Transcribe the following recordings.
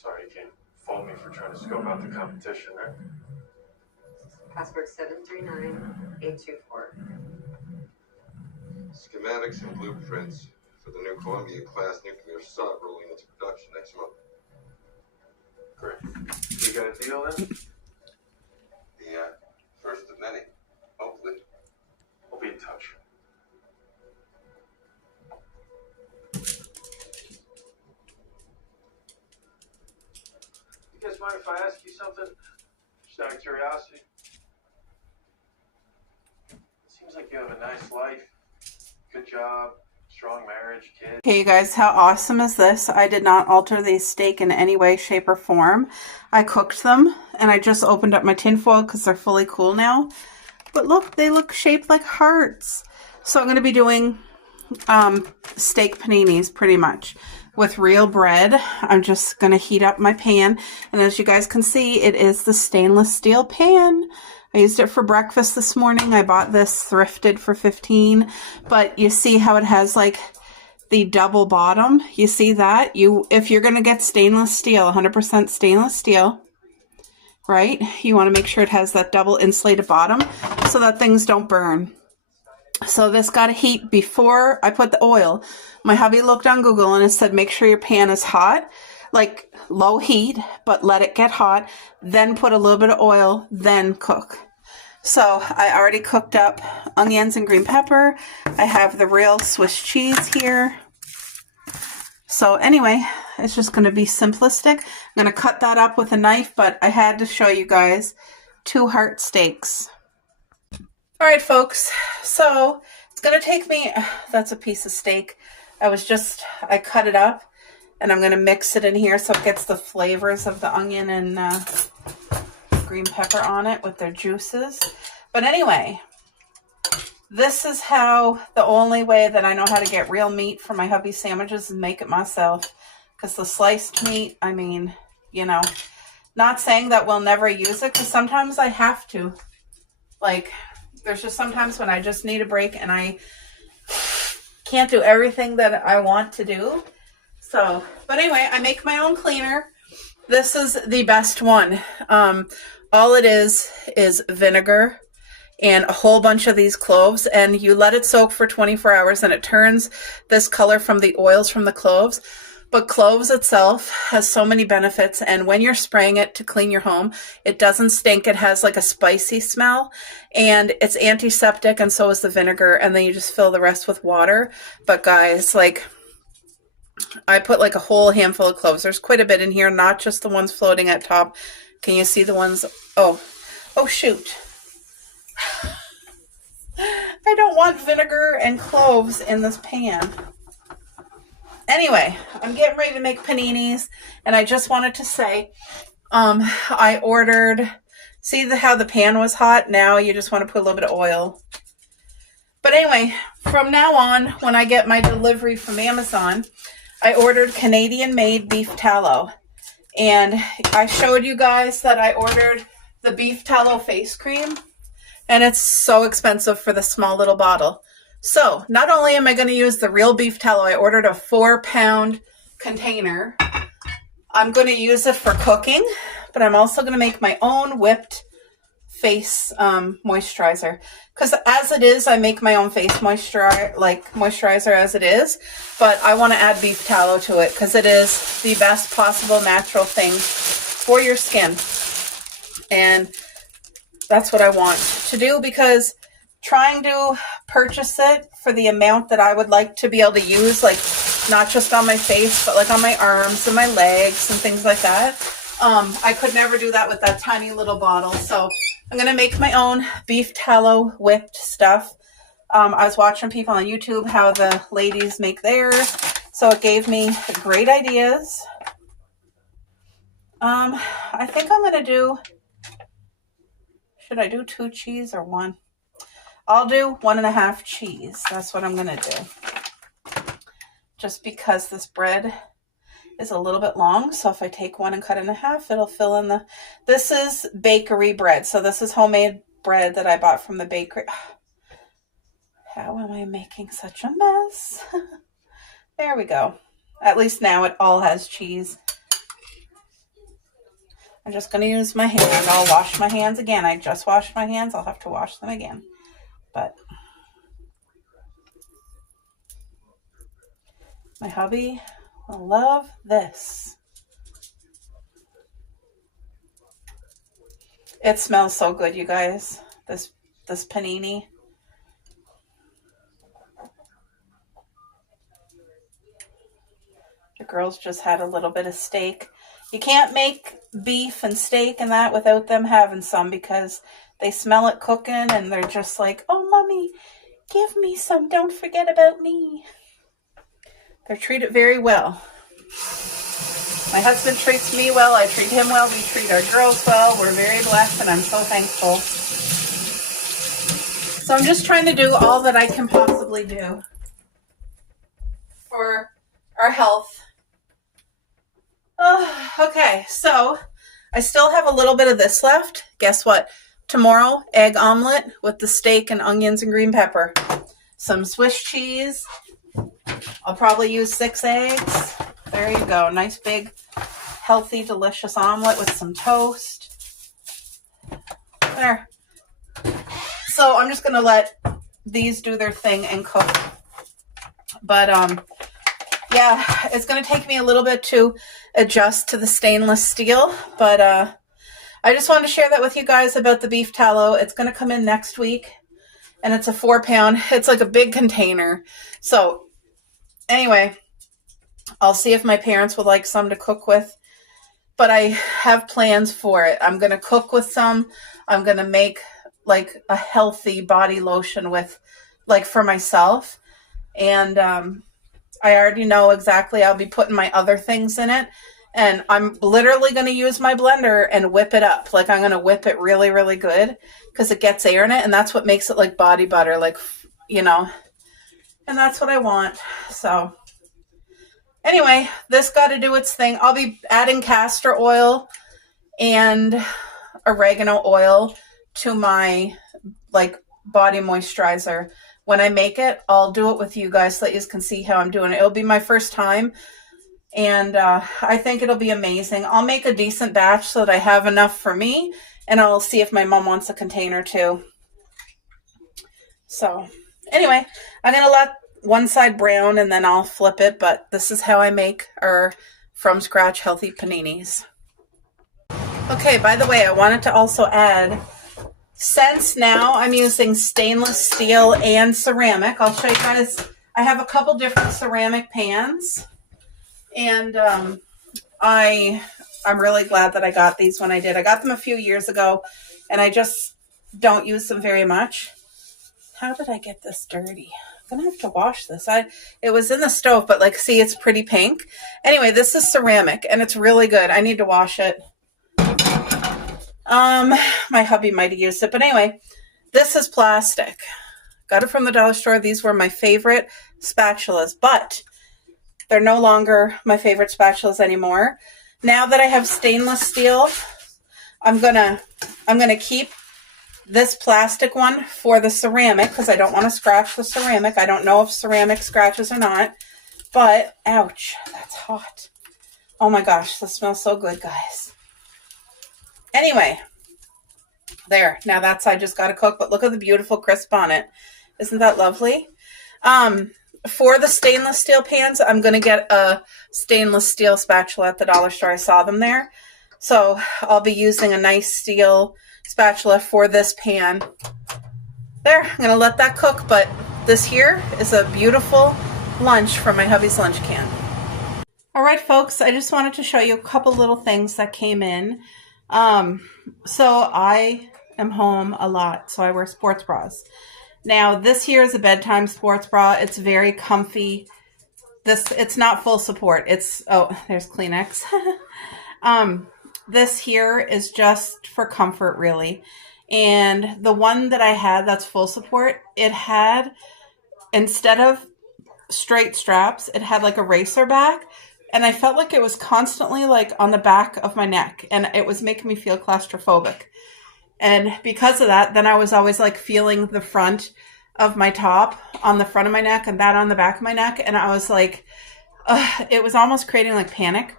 Sorry you can't phone me for trying to scope out the competition there. Password 739-824. Schematics and blueprints for the new Columbia-class nuclear sub rolling into production next month. Great. You got a deal then? The first of many, hopefully. We'll be in touch. You guys mind if I ask you something? Just out of curiosity. It seems like you have a nice life, good job, strong marriage, kids. Okay, you guys, how awesome is this? I did not alter these steak in any way, shape, or form. I cooked them, and I just opened up my tin foil because they're fully cool now. But look, they look shaped like hearts. So I'm going to be doing steak paninis pretty much with real bread. I'm just going to heat up my pan. And as you guys can see, it is the stainless steel pan. I used it for breakfast this morning. I bought this thrifted for $15. But you see how it has like the double bottom? You see that? If you're going to get stainless steel, 100% stainless steel, right? You want to make sure it has that double insulated bottom so that things don't burn. So this got to heat before I put the oil. My hubby looked on Google and it said make sure your pan is hot, like low heat, but let it get hot, then put a little bit of oil, then cook. So I already cooked up onions and green pepper. I have the real Swiss cheese here. So anyway, it's just going to be simplistic. I'm going to cut that up with a knife, but I had to show you guys 2 heart steaks. All right, folks, so it's going to take me, that's a piece of steak. I cut it up, and I'm going to mix it in here so it gets the flavors of the onion and green pepper on it with their juices. But anyway, this is how, the only way that I know how to get real meat for my hubby's sandwiches is make it myself. Because the sliced meat, I mean, you know, not saying that we'll never use it, because sometimes I have to. Like, there's just sometimes when I just need a break and I can't do everything that I want to do. So, but anyway, I make my own cleaner. This is the best one. All it is vinegar and a whole bunch of these cloves, and you let it soak for 24 hours and it turns this color from the oils from the cloves. But cloves itself has so many benefits, and when you're spraying it to clean your home, it doesn't stink. It has like a spicy smell, and it's antiseptic, and so is the vinegar, and then you just fill the rest with water. But guys, like, I put like a whole handful of cloves. There's quite a bit in here, not just the ones floating at top. Can you see the ones? Oh shoot. I don't want vinegar and cloves in this pan. Anyway, I'm getting ready to make paninis, and I just wanted to say, I ordered, see how the pan was hot? Now you just want to put a little bit of oil. But anyway, from now on, when I get my delivery from Amazon, I ordered Canadian-made beef tallow. And I showed you guys that I ordered the beef tallow face cream, and it's so expensive for the small little bottle. So not only am I going to use the real beef tallow, I ordered a 4-pound container. I'm going to use it for cooking, but I'm also going to make my own whipped face moisturizer. Because as it is, I make my own face moisturizer as it is, but I want to add beef tallow to it because it is the best possible natural thing for your skin. And that's what I want to do, because trying to purchase it for the amount that I would like to be able to use, like not just on my face, but like on my arms and my legs and things like that. I could never do that with that tiny little bottle. So I'm going to make my own beef tallow whipped stuff. I was watching people on YouTube, how the ladies make theirs. So it gave me great ideas. I think I'm going to do, should I do 2 cheese or 1? I'll do 1.5 cheese. That's what I'm going to do. Just because this bread is a little bit long. So if I take 1 and cut it in half, it'll fill in the... This is bakery bread. So this is homemade bread that I bought from the bakery. How am I making such a mess? There we go. At least now it all has cheese. I'm just going to use my hand. I'll wash my hands again. I just washed my hands. I'll have to wash them again. But my hubby will love this. It smells so good, you guys. This panini. The girls just had a little bit of steak. You can't make beef and steak and that without them having some, because they smell it cooking and they're just like, oh, mommy, give me some. Don't forget about me. They're treated very well. My husband treats me well. I treat him well. We treat our girls well. We're very blessed, and I'm so thankful. So I'm just trying to do all that I can possibly do for our health. Okay, so I still have a little bit of this left. Guess what? Tomorrow, egg omelet with the steak and onions and green pepper. Some Swiss cheese. I'll probably use 6 eggs. There you go. Nice big, healthy, delicious omelet with some toast. There. So I'm just going to let these do their thing and cook. But, yeah, it's going to take me a little bit to adjust to the stainless steel. But I just wanted to share that with you guys about the beef tallow. It's going to come in next week. And it's a 4-pound. It's like a big container. So, anyway, I'll see if my parents would like some to cook with. But I have plans for it. I'm going to cook with some. I'm going to make like a healthy body lotion with, like, for myself. And I already know exactly I'll be putting my other things in it. And I'm literally going to use my blender and whip it up. Like, I'm going to whip it really, really good because it gets air in it. And that's what makes it like body butter, like, you know. And that's what I want. So anyway, this got to do its thing. I'll be adding castor oil and oregano oil to my, like, body moisturizer. When I make it, I'll do it with you guys so that you can see how I'm doing it. It'll be my first time. And I think it'll be amazing. I'll make a decent batch so that I have enough for me. And I'll see if my mom wants a container too. So anyway, I'm going to let one side brown and then I'll flip it. But this is how I make our from scratch healthy paninis. Okay, by the way, I wanted to also add, since now I'm using stainless steel and ceramic, I'll show you guys. I have a couple different ceramic pans. And I'm really glad that I got these when I did. I got them a few years ago, and I just don't use them very much. How did I get this dirty? I'm going to have to wash this. It was in the stove, but, like, see, it's pretty pink. Anyway, this is ceramic, and it's really good. I need to wash it. My hubby might have used it. But anyway, this is plastic. Got it from the dollar store. These were my favorite spatulas, but they're no longer my favorite spatulas anymore. Now that I have stainless steel, I'm gonna keep this plastic one for the ceramic because I don't want to scratch the ceramic. I don't know if ceramic scratches or not, but ouch, that's hot. Oh my gosh, this smells so good, guys. Anyway, there. Now that side just got to cook, but look at the beautiful crisp on it. Isn't that lovely? For the stainless steel pans, I'm going to get a stainless steel spatula at the dollar store. I saw them there. So I'll be using a nice steel spatula for this pan. There, I'm going to let that cook, but this here is a beautiful lunch from my hubby's lunch can. All right, folks, I just wanted to show you a couple little things that came in. So I am home a lot, so I wear sports bras. Now, this here is a bedtime sports bra. It's very comfy. It's not full support. It's, oh, there's Kleenex. This here is just for comfort, really. And the one that I had that's full support, it had, instead of straight straps, it had like a racer back. And I felt like it was constantly like on the back of my neck. And it was making me feel claustrophobic. And because of that, then I was always like feeling the front of my top on the front of my neck and that on the back of my neck. And I was like, it was almost creating like panic.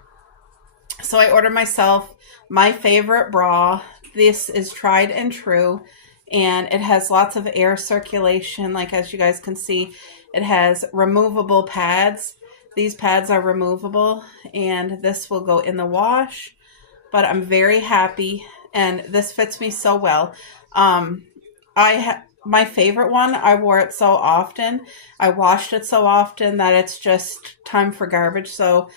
So I ordered myself my favorite bra. This is tried and true, and it has lots of air circulation. Like, as you guys can see, it has removable pads. These pads are removable, and this will go in the wash. But I'm very happy, and this fits me so well. My favorite one, I wore it so often. I washed it so often that it's just time for garbage. So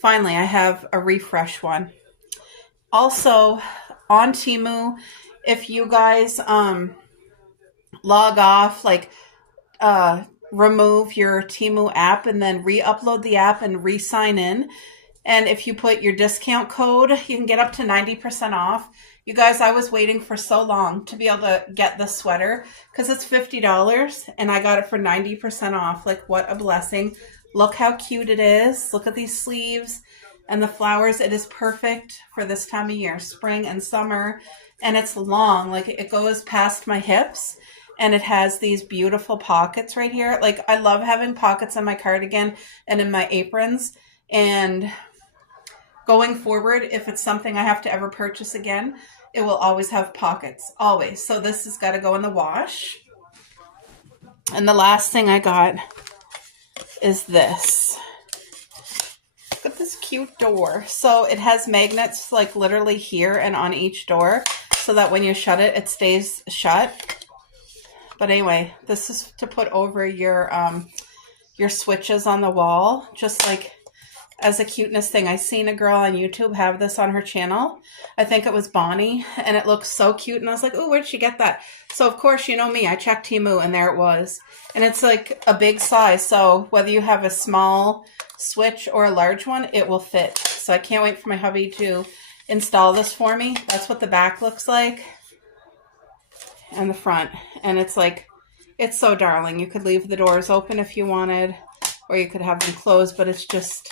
finally, I have a refresh one. Also, on Temu, if you guys log off, like remove your Temu app and then re-upload the app and re-sign in, and if you put your discount code, you can get up to 90% off. You guys, I was waiting for so long to be able to get the sweater because it's $50 and I got it for 90% off. Like, what a blessing. Look how cute it is. Look at these sleeves and the flowers. It is perfect for this time of year, spring and summer. And it's long, like it goes past my hips, and it has these beautiful pockets right here. Like, I love having pockets in my cardigan and in my aprons. And going forward, if it's something I have to ever purchase again, it will always have pockets, always. So this has got to go in the wash. And the last thing I got is this. Look at this cute door. So it has magnets like literally here and on each door, so that when you shut it, it stays shut. But anyway, this is to put over your switches on the wall, just like as a cuteness thing. I seen a girl on YouTube have this on her channel. I think it was Bonnie, and it looks so cute. And I was like, oh, where'd she get that? So of course, you know me, I checked Temu, and there it was. And it's like a big size. So whether you have a small switch or a large one, it will fit. So I can't wait for my hubby to install this for me. That's what the back looks like. And the front. And it's like, it's so darling. You could leave the doors open if you wanted, or you could have them closed, but it's just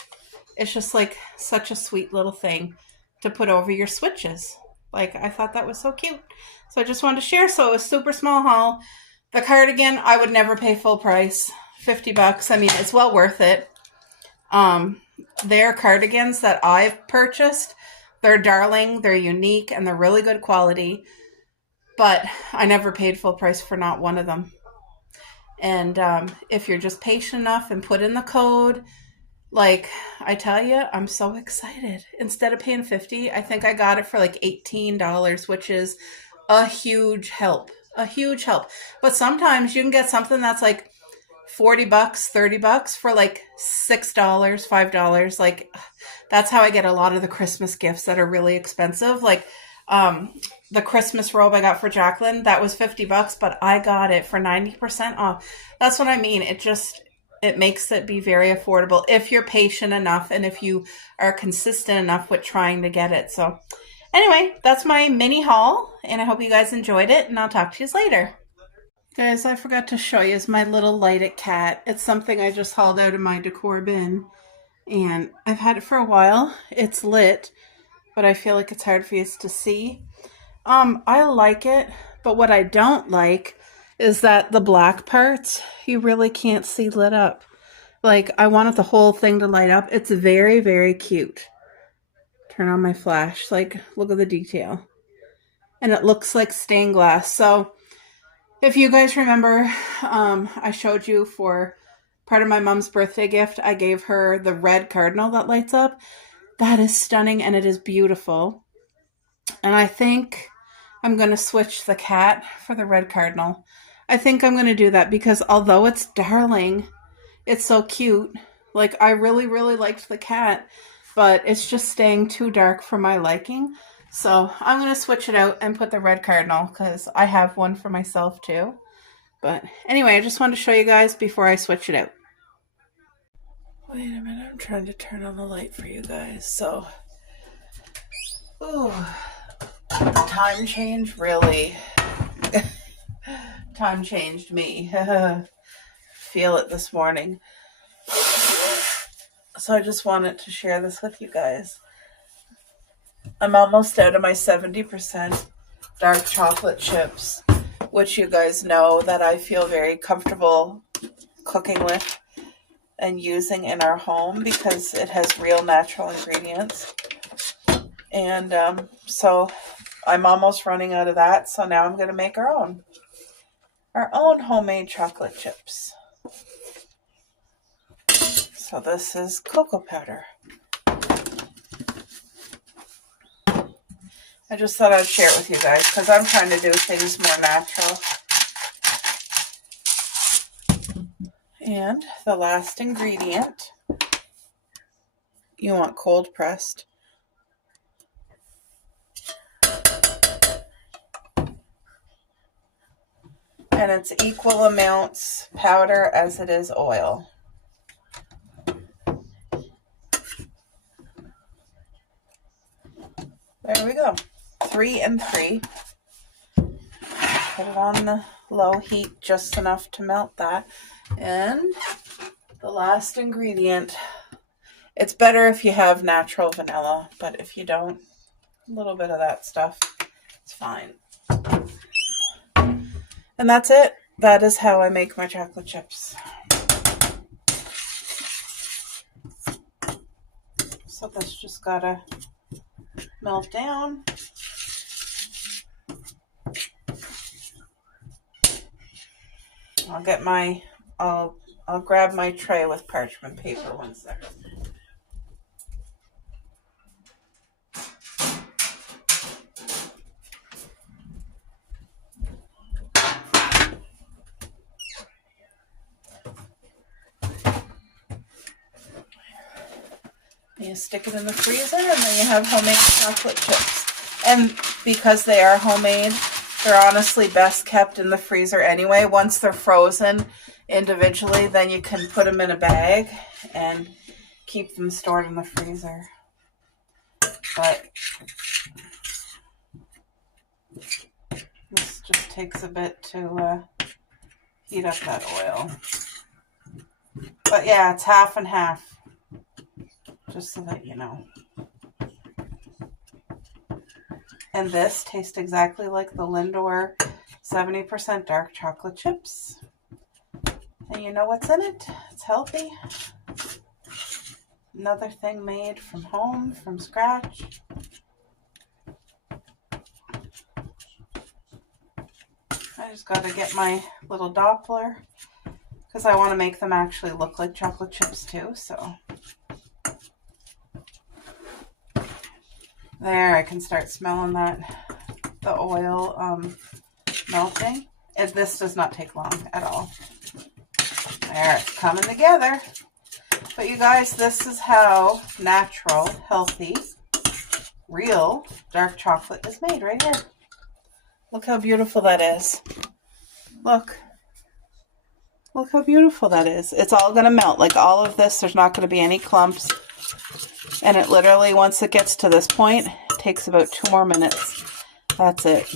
like such a sweet little thing to put over your switches. Like, I thought that was so cute. So I just wanted to share. So it was super small haul. The cardigan, I would never pay full price. $50. I mean, it's well worth it. Their cardigans that I've purchased, they're darling, they're unique, and they're really good quality. But I never paid full price for not one of them. And if you're just patient enough and put in the code, like, I tell you, I'm so excited. Instead of paying $50, I think I got it for like $18, which is a huge help. A huge help. But sometimes you can get something that's like $40, $30 for like $6, $5. Like, that's how I get a lot of the Christmas gifts that are really expensive. Like, the Christmas robe I got for Jacqueline, that was $50, but I got it for 90% off. That's what I mean. It makes it be very affordable if you're patient enough and if you are consistent enough with trying to get it. So anyway, that's my mini haul, and I hope you guys enjoyed it, and I'll talk to you later. Guys, I forgot to show you is my little lighted cat. It's something I just hauled out of my decor bin, and I've had it for a while. It's lit, but I feel like it's hard for you to see. I like it, but what I don't like is that the black parts, you really can't see lit up. Like, I wanted the whole thing to light up. It's very, very cute. Turn on my flash. Like, look at the detail. And it looks like stained glass. So, if you guys remember, I showed you for part of my mom's birthday gift, I gave her the red cardinal that lights up. That is stunning, and it is beautiful. And I think I'm going to switch the cat for the red cardinal. I think I'm going to do that because although it's darling, it's so cute. Like, I really, really liked the cat, but it's just staying too dark for my liking. So I'm going to switch it out and put the red cardinal because I have one for myself too. But anyway, I just wanted to show you guys before I switch it out. Wait a minute, I'm trying to turn on the light for you guys. So, ooh, time change really. Time changed me. Feel it this morning. So I just wanted to share this with you guys. I'm almost out of my 70% dark chocolate chips, which you guys know that I feel very comfortable cooking with and using in our home because it has real natural ingredients. And so I'm almost running out of that. So now I'm going to make our own homemade chocolate chips. So this is cocoa powder. I just thought I'd share it with you guys because I'm trying to do things more natural. And the last ingredient, you want cold pressed. And it's equal amounts powder as it is oil. There we go. 3 and 3. Put it on the low heat just enough to melt that. And the last ingredient, it's better if you have natural vanilla, but if you don't, a little bit of that stuff, it's fine. And that's it. That is how I make my chocolate chips. So this just gotta melt down. I'll grab my tray with parchment paper 1 second. You stick it in the freezer and then you have homemade chocolate chips. And because they are homemade, they're honestly best kept in the freezer anyway. Once they're frozen individually, then you can put them in a bag and keep them stored in the freezer. But this just takes a bit to heat up that oil. But yeah, it's half and half, just so that you know. And this tastes exactly like the Lindor 70% dark chocolate chips. And you know what's in it? It's healthy. Another thing made from home, from scratch. I just got to get my little Doppler because I want to make them actually look like chocolate chips too. So there, I can start smelling the oil melting. This does not take long at all. There, it's coming together. But you guys, this is how natural, healthy, real dark chocolate is made right here. Look how beautiful that is. Look. Look how beautiful that is. It's all going to melt. Like all of this, there's not going to be any clumps. And it literally, once it gets to this point, it takes about 2 more minutes. That's it.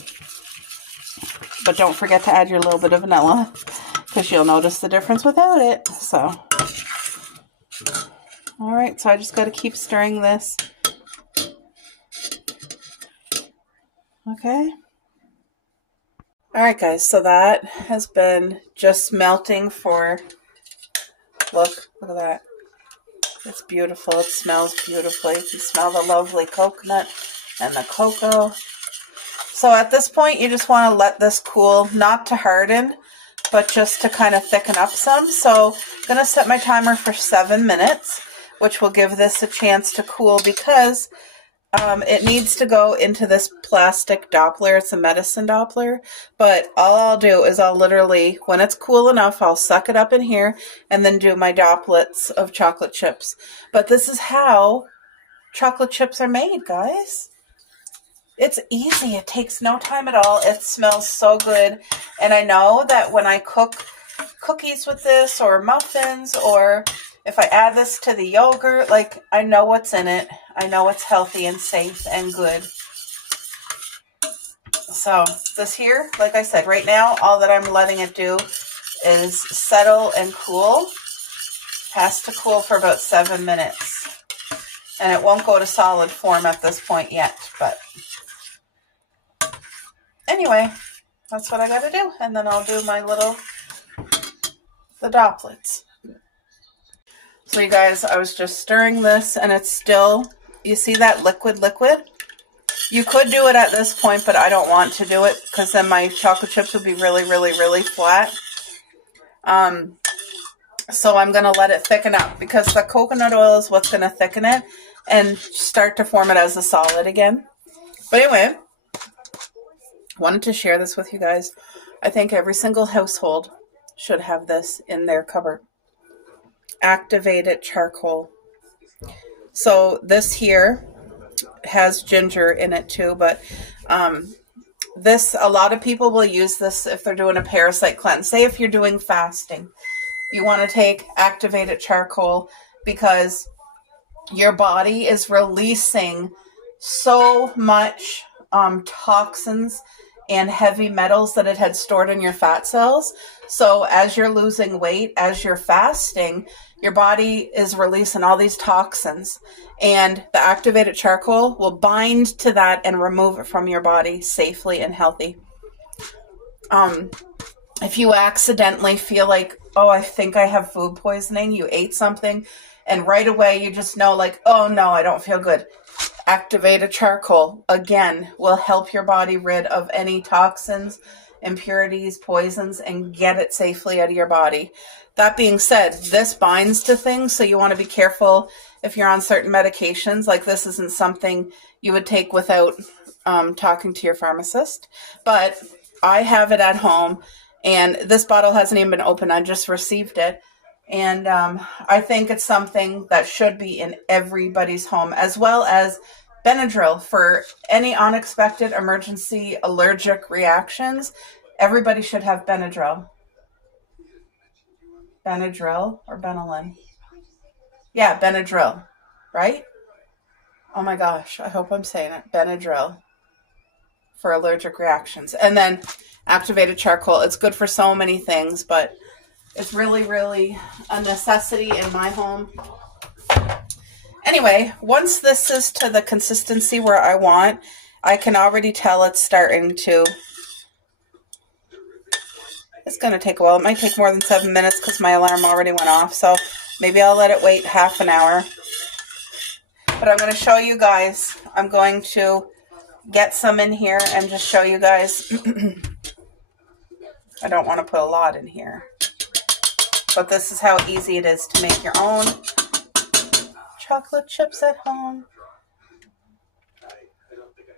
But don't forget to add your little bit of vanilla, because you'll notice the difference without it. So, alright, so I just got to keep stirring this. Okay. Alright guys, so that has been just melting for, look at that. It's beautiful. It smells beautifully. You can smell the lovely coconut and the cocoa. So at this point, you just want to let this cool, not to harden, but just to kind of thicken up some. So I'm going to set my timer for 7 minutes, which will give this a chance to cool because it needs to go into this plastic Doppler. It's a medicine Doppler. But all I'll do is I'll literally, when it's cool enough, I'll suck it up in here and then do my droplets of chocolate chips. But this is how chocolate chips are made, guys. It's easy. It takes no time at all. It smells so good. And I know that when I cook cookies with this or muffins, or if I add this to the yogurt, like I know what's in it. I know it's healthy and safe and good. So this here, like I said, right now, all that I'm letting it do is settle and cool. Has to cool for about 7 minutes. And it won't go to solid form at this point yet, but anyway, that's what I got to do. And then I'll do my the droplets. So you guys, I was just stirring this and it's still, you see that liquid? You could do it at this point, but I don't want to do it because then my chocolate chips would be really, really, really flat. So I'm going to let it thicken up because the coconut oil is what's going to thicken it and start to form it as a solid again. But anyway, wanted to share this with you guys. I think every single household should have this in their cupboard. Activated charcoal. So this here has ginger in it too, but this, a lot of people will use this if they're doing a parasite cleanse. Say if you're doing fasting, you want to take activated charcoal because your body is releasing so much toxins and heavy metals that it had stored in your fat cells. So as you're losing weight, as you're fasting, your body is releasing all these toxins, and the activated charcoal will bind to that and remove it from your body safely and healthy. If you accidentally feel like, oh, I think I have food poisoning, you ate something, and right away you just know like, oh no, I don't feel good. Activated charcoal, again, will help your body rid of any toxins, impurities, poisons, and get it safely out of your body. That being said, this binds to things, so you want to be careful if you're on certain medications. Like this isn't something you would take without talking to your pharmacist. But I have it at home, and this bottle hasn't even been opened. I just received it. And I think it's something that should be in everybody's home, as well as Benadryl for any unexpected emergency allergic reactions. Everybody should have Benadryl. Benadryl or Benylin? Yeah, Benadryl, right? Oh my gosh, I hope I'm saying it. Benadryl for allergic reactions. And then activated charcoal. It's good for so many things, but it's really, really a necessity in my home. Anyway, once this is to the consistency where I want, I can already tell it's starting to... It's going to take a while. It might take more than 7 minutes because my alarm already went off. So maybe I'll let it wait half an hour. But I'm going to show you guys. I'm going to get some in here and just show you guys. I don't want to put a lot in here. But this is how easy it is to make your own chocolate chips at home.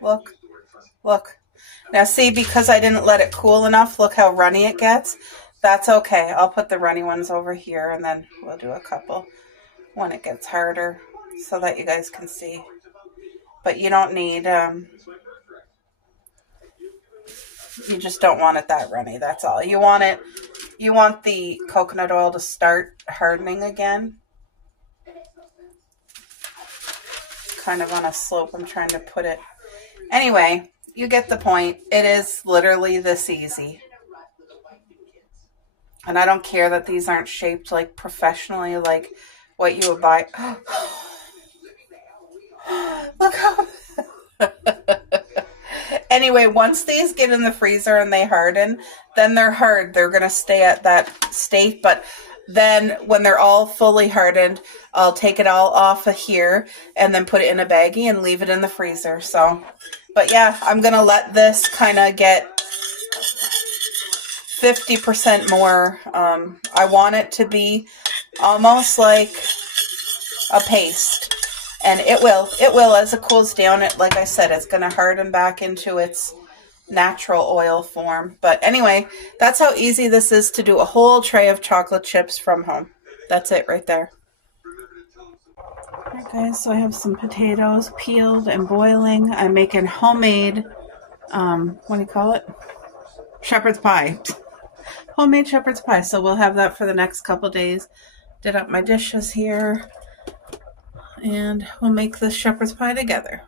Look. Look. Now see, because I didn't let it cool enough, look how runny it gets. That's okay. I'll put the runny ones over here, and then we'll do a couple when it gets harder so that you guys can see. But you don't need, you just don't want it that runny. That's all. You want it, you want the coconut oil to start hardening again. Kind of on a slope. I'm trying to put it. Anyway, you get the point. It is literally this easy. And I don't care that these aren't shaped like professionally like what you would buy. Look how... Anyway, once these get in the freezer and they harden, then they're hard. They're going to stay at that state. But then when they're all fully hardened, I'll take it all off of here and then put it in a baggie and leave it in the freezer. So, but yeah, I'm going to let this kind of get 50% more. I want it to be almost like a paste. And it will as it cools down. It, like I said, it's going to harden back into its natural oil form. But anyway, that's how easy this is to do a whole tray of chocolate chips from home. That's it right there. Alright guys, so I have some potatoes peeled and boiling. I'm making homemade, what do you call it? Shepherd's pie. Homemade shepherd's pie. So we'll have that for the next couple days. Did up my dishes here. And we'll make the shepherd's pie together.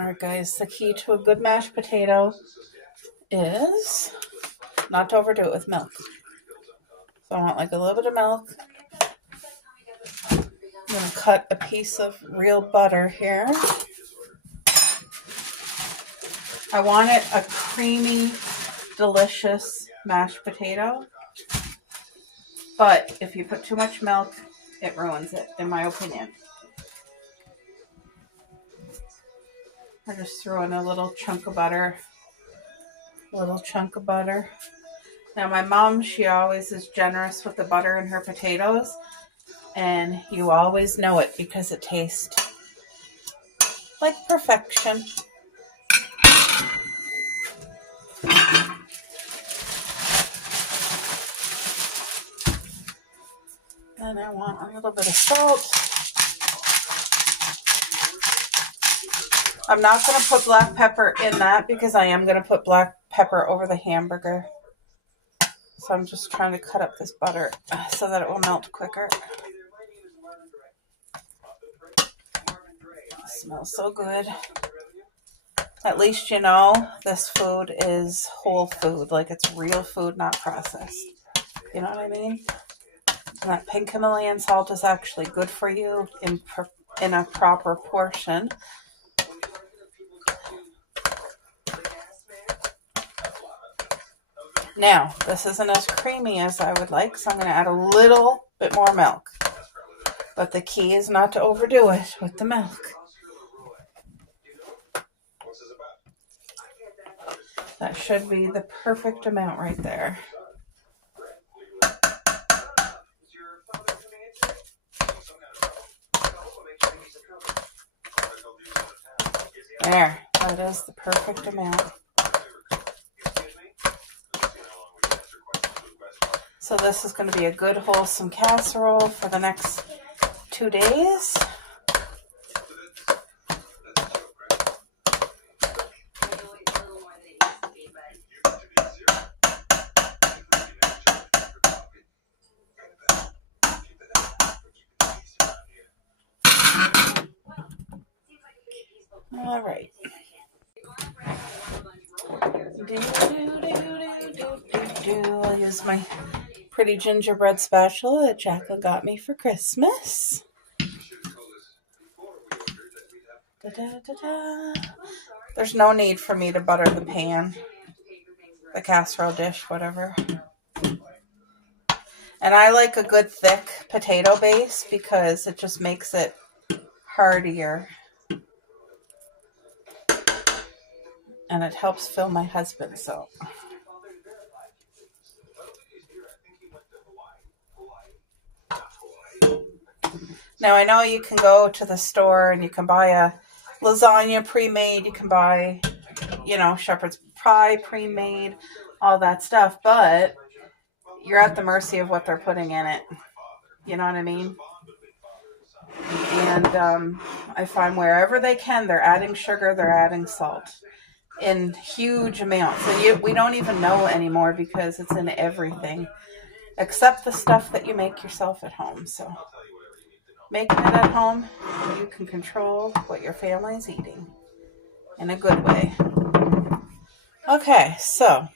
Alright guys, the key to a good mashed potato is not to overdo it with milk. So I want like a little bit of milk. I'm going to cut a piece of real butter here. I want it a creamy, delicious mashed potato. But if you put too much milk, it ruins it, in my opinion. I just threw in a little chunk of butter. Now my mom, she always is generous with the butter in her potatoes. And you always know it because it tastes like perfection. Then I want a little bit of salt. I'm not going to put black pepper in that because I am going to put black pepper over the hamburger. So I'm just trying to cut up this butter so that it will melt quicker. It smells so good. At least you know this food is whole food, like it's real food, not processed. You know what I mean? And that pink Himalayan salt is actually good for you in a proper portion. Now, this isn't as creamy as I would like, so I'm going to add a little bit more milk. But the key is not to overdo it with the milk. That should be the perfect amount right there. There, that is the perfect amount. So this is going to be a good wholesome casserole for the next 2 days. All right. I'll use my pretty gingerbread spatula that Jacqueline got me for Christmas. There's no need for me to butter the pan, the casserole dish, whatever. And I like a good thick potato base because it just makes it heartier. And it helps fill my husband, so. Now I know you can go to the store and you can buy a lasagna pre-made. You can buy, shepherd's pie pre-made, all that stuff. But you're at the mercy of what they're putting in it. You know what I mean? And I find wherever they can, they're adding sugar, they're adding salt in huge amounts. And we don't even know anymore because it's in everything except the stuff that you make yourself at home. So making it at home, you can control what your family's eating in a good way. Okay, so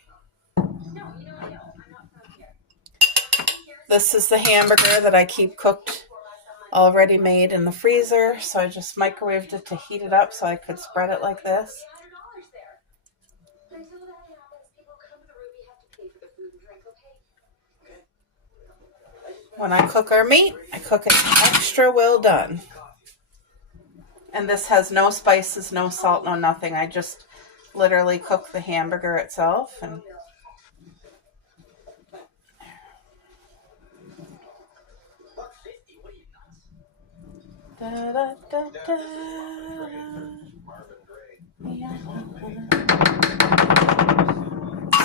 this is the hamburger that I keep cooked, already made in the freezer. So I just microwaved it to heat it up so I could spread it like this. When I cook our meat, I cook it extra well done. And this has no spices, no salt, no nothing. I just literally cook the hamburger itself. And da, da, da, da. Yeah.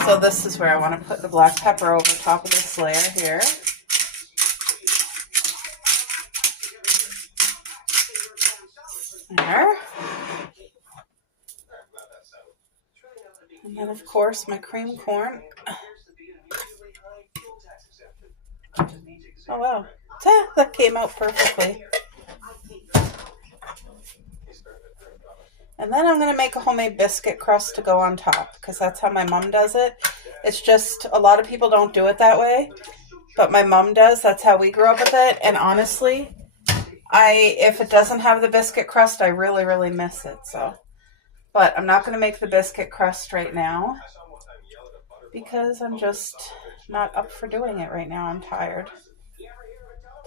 So this is where I want to put the black pepper over top of this layer here. There. And then, of course, my cream corn. Oh, wow. That came out perfectly. And then I'm going to make a homemade biscuit crust to go on top because that's how my mom does it. It's just a lot of people don't do it that way, but my mom does. That's how we grew up with it. And honestly, if it doesn't have the biscuit crust, I really, really miss it. So, but I'm not going to make the biscuit crust right now because I'm just not up for doing it right now. I'm tired.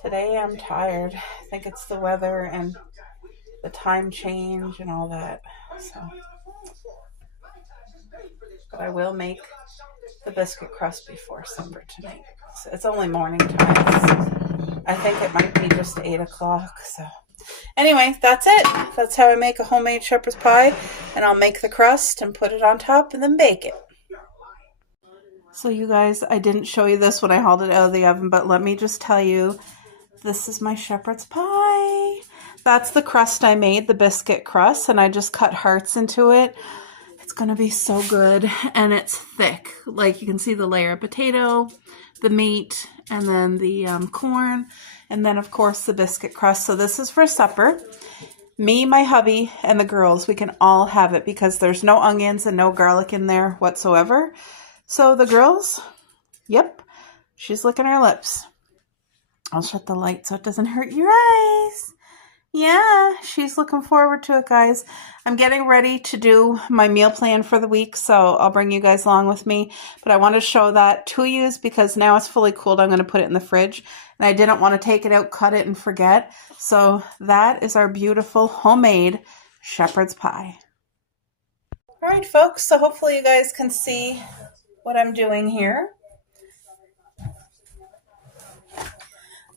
Today I'm tired. I think it's the weather and the time change and all that. So, but I will make the biscuit crust before supper tonight. So it's only morning time. I think it might be just 8 o'clock. So anyway, that's it. That's how I make a homemade shepherd's pie. And I'll make the crust and put it on top and then bake it. So you guys, I didn't show you this when I hauled it out of the oven, but let me just tell you, this is my shepherd's pie. That's the crust I made, the biscuit crust, and I just cut hearts into it. It's going to be so good, and it's thick. Like you can see the layer of potato, the meat, and then the corn, and then of course the biscuit crust. So this is for supper. Me, my hubby, and the girls, we can all have it because there's no onions and no garlic in there whatsoever. So the girls, yep, she's licking her lips. I'll shut the light so it doesn't hurt your eyes. Yeah, she's looking forward to it, guys. I'm getting ready to do my meal plan for the week, so I'll bring you guys along with me. But I want to show that to you because now it's fully cooled. I'm going to put it in the fridge, and I didn't want to take it out, cut it, and forget. So that is our beautiful homemade shepherd's pie. All right, folks, so hopefully you guys can see what I'm doing here.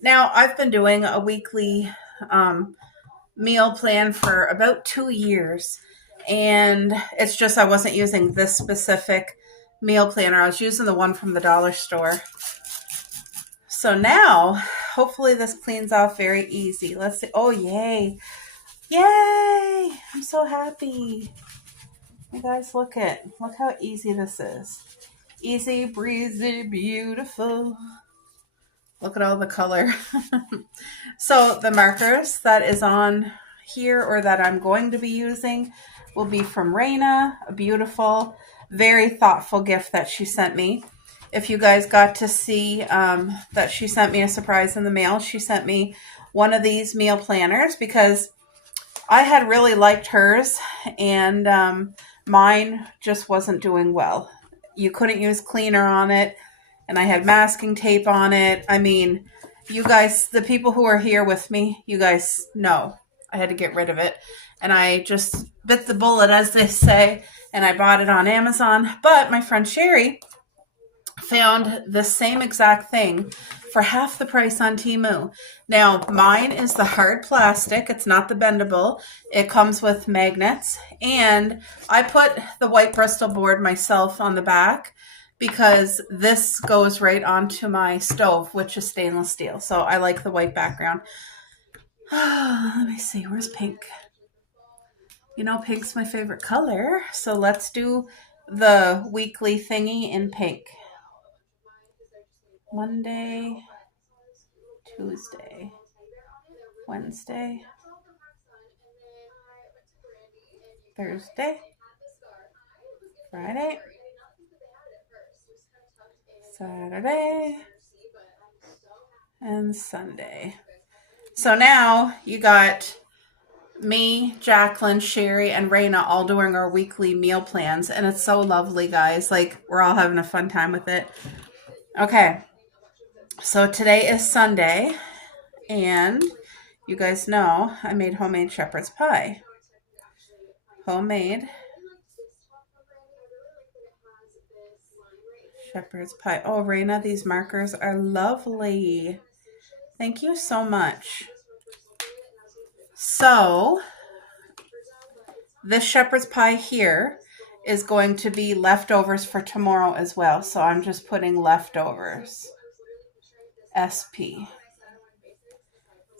Now, I've been doing a weekly meal plan for about 2 years, and it's just I wasn't using this specific meal planner. I was using the one from the dollar store. So now, hopefully this cleans off very easy. Let's see. Oh, yay. Yay! I'm so happy. You guys, look how easy this is. Easy, breezy, beautiful. Look at all the color. So the markers that is on here or that I'm going to be using will be from Raina, a beautiful, very thoughtful gift that she sent me. If you guys got to see that she sent me a surprise in the mail, she sent me one of these meal planners because I had really liked hers and mine just wasn't doing well. You couldn't use cleaner on it. And I had masking tape on it. I mean, you guys, the people who are here with me, you guys know I had to get rid of it. And I just bit the bullet, as they say, and I bought it on Amazon. But my friend Sherry found the same exact thing for half the price on Temu. Now, mine is the hard plastic. It's not the bendable. It comes with magnets. And I put the white Bristol board myself on the back, because this goes right onto my stove, which is stainless steel. So I like the white background. Let me see. Where's pink? You know, pink's my favorite color. So let's do the weekly thingy in pink. Monday, Tuesday, Wednesday, Thursday, Friday, Saturday, and Sunday. So now you got me, Jacqueline, Sherry, and Raina all doing our weekly meal plans, and it's so lovely, guys. Like, we're all having a fun time with it. Okay, so today is Sunday, and you guys know I made homemade shepherd's pie. Homemade shepherd's pie. Oh, Raina, these markers are lovely. Thank you so much. So, this shepherd's pie here is going to be leftovers for tomorrow as well. So I'm just putting leftovers. SP.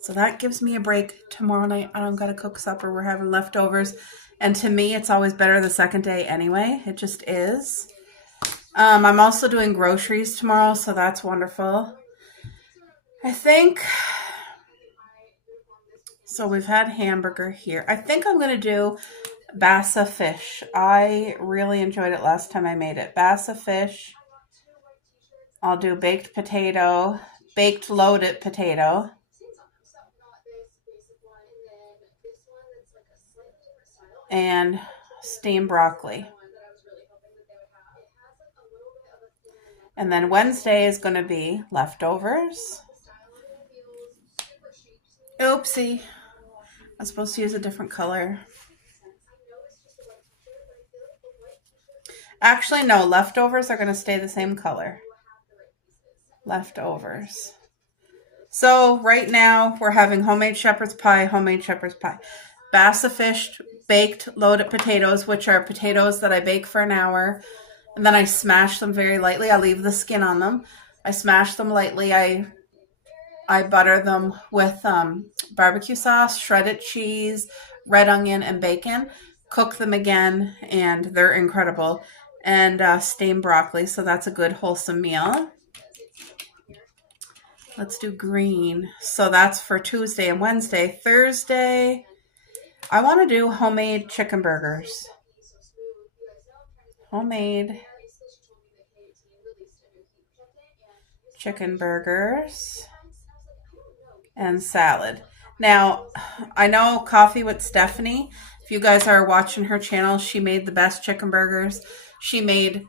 So that gives me a break. Tomorrow night, I don't got to cook supper. We're having leftovers. And to me, it's always better the second day anyway. It just is. I'm also doing groceries tomorrow, so that's wonderful. I think, so we've had hamburger here. I think I'm going to do Bassa fish. I really enjoyed it last time I made it. Bassa fish. I'll do baked potato, baked loaded potato. And steamed broccoli. And then Wednesday is going to be leftovers. Oopsie. I'm supposed to use a different color. Actually, no. Leftovers are going to stay the same color. Leftovers. So right now we're having homemade shepherd's pie, Bassa fish, baked loaded potatoes, which are potatoes that I bake for an hour. And then I smash them very lightly. I leave the skin on them. I smash them lightly. I butter them with barbecue sauce, shredded cheese, red onion, and bacon. Cook them again, and they're incredible. And steamed broccoli, so that's a good wholesome meal. Let's do green. So that's for Tuesday and Wednesday. Thursday, I want to do homemade chicken burgers. Homemade chicken burgers and salad. Now, I know Coffee with Stephanie. If you guys are watching her channel, she made the best chicken burgers. She made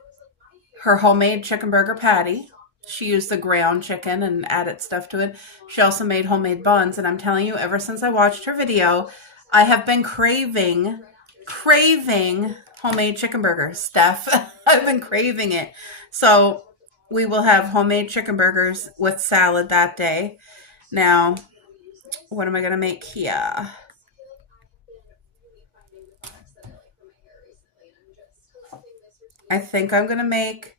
her homemade chicken burger patty. She used the ground chicken and added stuff to it. She also made homemade buns. And I'm telling you, ever since I watched her video, I have been craving homemade chicken burgers, Steph. I've been craving it. So we will have homemade chicken burgers with salad that day. Now, what am I going to make here? I think I'm going to make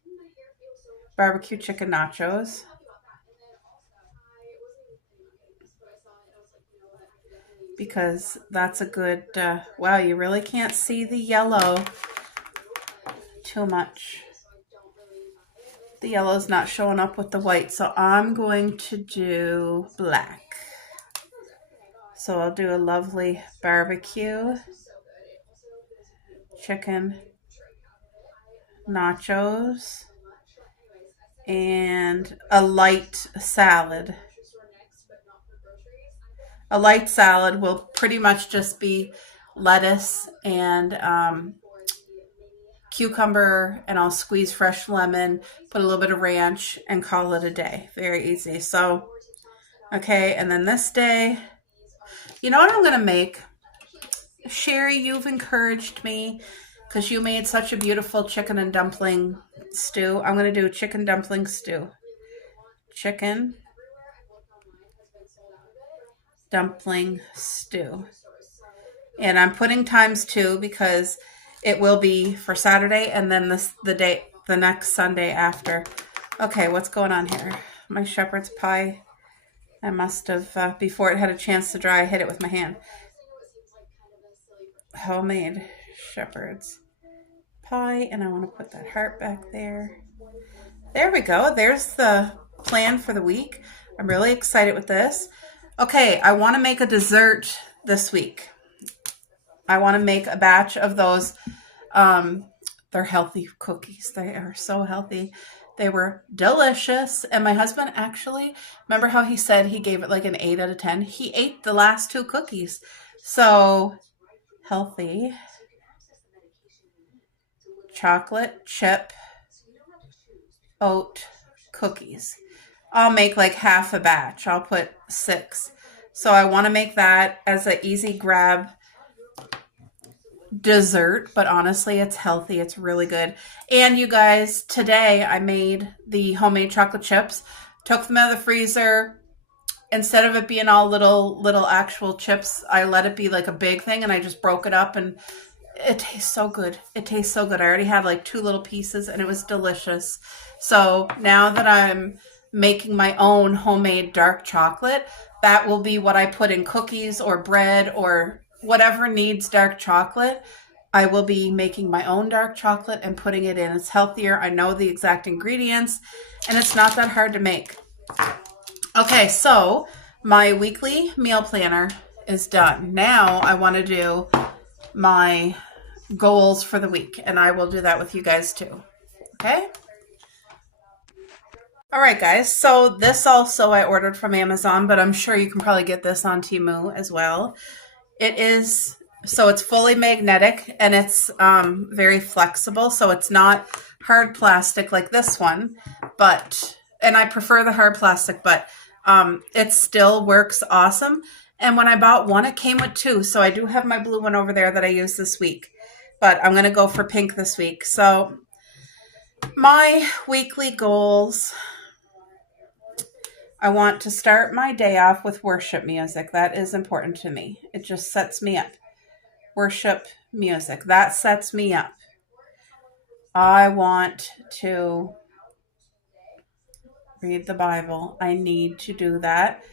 barbecue chicken nachos. Because that's a good, wow, you really can't see the yellow too much. The yellow's not showing up with the white, so I'm going to do black. So I'll do a lovely barbecue chicken nachos and a light salad. A light salad will pretty much just be lettuce and cucumber, and I'll squeeze fresh lemon, put a little bit of ranch, and call it a day. Very easy. So, okay, and then this day, you know what I'm going to make? Sherry, you've encouraged me because you made such a beautiful chicken and dumpling stew. I'm going to do chicken dumpling stew. Chicken dumpling stew. And I'm putting ×2 because it will be for Saturday and then the next Sunday after. Okay, what's going on here? My shepherd's pie. I must have, before it had a chance to dry, I hit it with my hand. Homemade shepherd's pie. And I want to put that heart back there. There we go. There's the plan for the week. I'm really excited with this. Okay, I want to make a dessert this week. I want to make a batch of those. They're healthy cookies. They are so healthy. They were delicious. And my husband actually, remember how he said he gave it like an 8 out of 10? He ate the last 2 cookies. So healthy. Chocolate chip oat cookies. I'll make like half a batch. I'll put 6. So I want to make that as an easy grab dessert, but honestly, it's healthy. It's really good. And you guys, today I made the homemade chocolate chips, took them out of the freezer. Instead of it being all little actual chips, I let it be like a big thing, and I just broke it up, and it tastes so good. It tastes so good. I already had like 2 little pieces, and it was delicious. So now that I'm making my own homemade dark chocolate, that will be what I put in cookies or bread or whatever needs dark chocolate. I will be making my own dark chocolate and putting it in. It's healthier. I know the exact ingredients, and it's not that hard to make. Okay, so my weekly meal planner is done. Now I want to do my goals for the week, and I will do that with you guys too. Okay? All right, guys. So this also I ordered from Amazon, but I'm sure you can probably get this on Temu as well. It's fully magnetic, and it's very flexible. So it's not hard plastic like this one, and I prefer the hard plastic, but it still works awesome. And when I bought one, it came with two. So I do have my blue one over there that I use this week, but I'm going to go for pink this week. So my weekly goals, I want to start my day off with worship music. That is important to me. It just sets me up. Worship music. That sets me up. I want to read the Bible. I need to do that.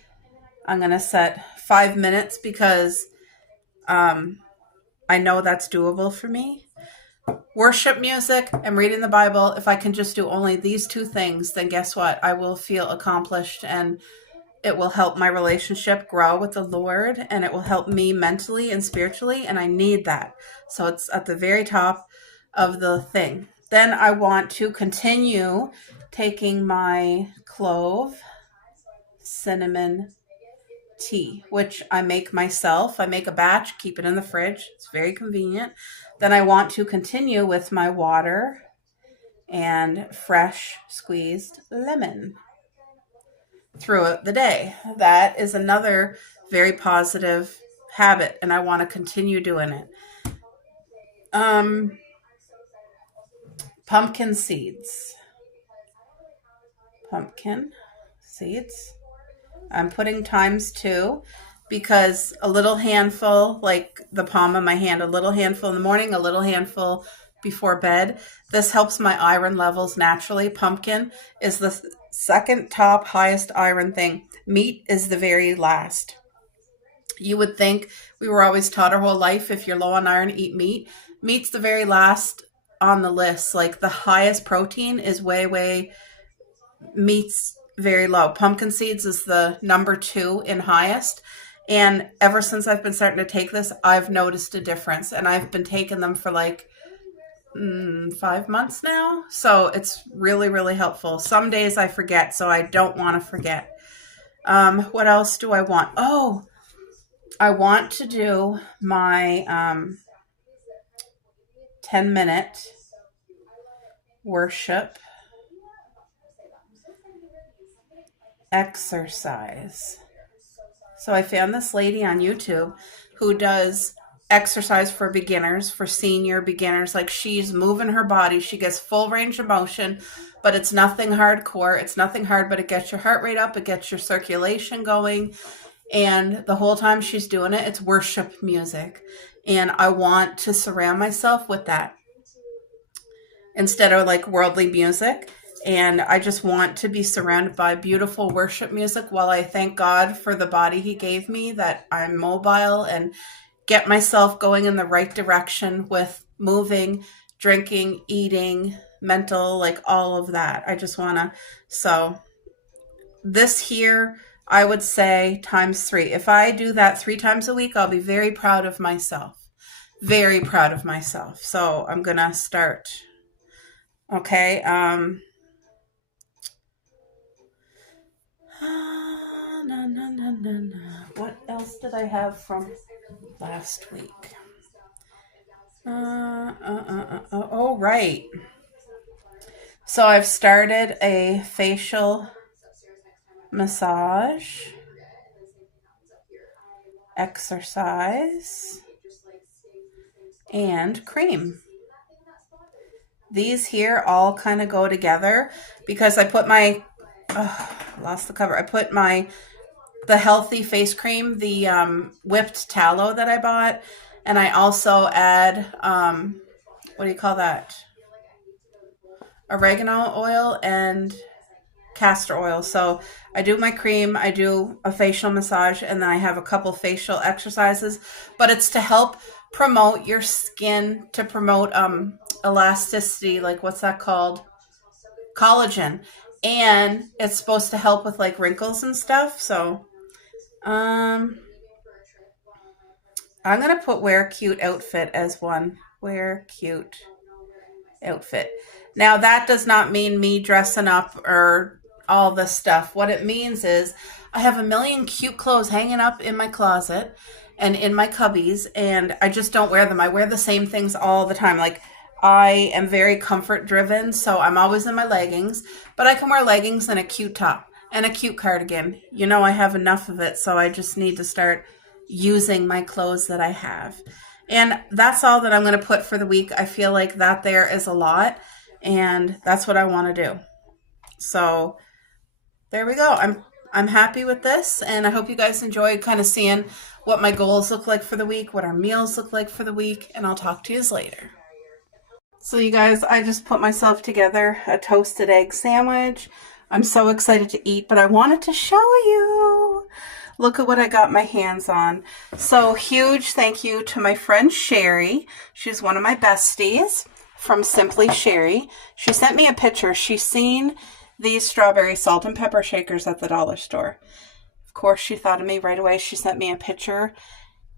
I'm going to set 5 minutes because I know that's doable for me. Worship music and reading the Bible. If I can just do only these two things, then guess what? I will feel accomplished, and it will help my relationship grow with the Lord, and it will help me mentally and spiritually, and I need that. So it's at the very top of the thing. Then I want to continue taking my clove cinnamon tea, which I make myself. I make a batch, keep it in the fridge. It's very convenient. Then I want to continue with my water and fresh squeezed lemon throughout the day. That is another very positive habit, and I want to continue doing it. Pumpkin seeds. Pumpkin seeds. I'm putting ×2 because a little handful, like the palm of my hand, a little handful in the morning, a little handful before bed. This helps my iron levels naturally. Pumpkin is the second top highest iron thing. Meat is the very last. You would think we were always taught our whole life, if you're low on iron, eat meat. Meat's the very last on the list. Like the highest protein is way, meat's very low. Pumpkin seeds is the number 2 in highest. And ever since I've been starting to take this, I've noticed a difference. And I've been taking them for like 5 months now. So it's really, really helpful. Some days I forget, so I don't want to forget. What else do I want? Oh, I want to do my 10-minute worship exercise. So I found this lady on YouTube who does exercise for beginners, for senior beginners. Like, she's moving her body. She gets full range of motion, but it's nothing hardcore. It's nothing hard, but it gets your heart rate up. It gets your circulation going. And the whole time she's doing it, it's worship music. And I want to surround myself with that instead of like worldly music. And I just want to be surrounded by beautiful worship music while I thank God for the body he gave me, that I'm mobile, and get myself going in the right direction with moving, drinking, eating, mental, like all of that. I just want to, so this here, I would say ×3. If I do that 3 times a week, I'll be very proud of myself. Very proud of myself. So I'm going to start. Okay. What else did I have from last week? Oh, right. So I've started a facial massage exercise and cream. These here all kind of go together because I put my lost the cover. I put the healthy face cream, the whipped tallow that I bought, and I also add what do you call that? Oregano oil and castor oil. So I do my cream, I do a facial massage, and then I have a couple facial exercises, but it's to help promote your skin, to promote elasticity, like what's that called? Collagen. And it's supposed to help with like wrinkles and stuff. So I'm going to put wear a cute outfit as one. wear cute outfit. Now that does not mean me dressing up or all this stuff. What it means is I have a million cute clothes hanging up in my closet and in my cubbies, and I just don't wear them. I wear the same things all the time. Like, I am very comfort driven, so I'm always in my leggings, but I can wear leggings and a cute top and a cute cardigan. You know, I have enough of it, so I just need to start using my clothes that I have. And that's all that I'm going to put for the week. I feel like that there is a lot, and that's what I want to do. So there we go. I'm happy with this, and I hope you guys enjoyed kind of seeing what my goals look like for the week, what our meals look like for the week, and I'll talk to you later. So you guys, I just put myself together a toasted egg sandwich. I'm so excited to eat, but I wanted to show you. Look at what I got my hands on. So huge thank you to my friend Sherry. She's one of my besties from Simply Sherry. She sent me a picture. She's seen these strawberry salt and pepper shakers at the dollar store. Of course, she thought of me right away. She sent me a picture.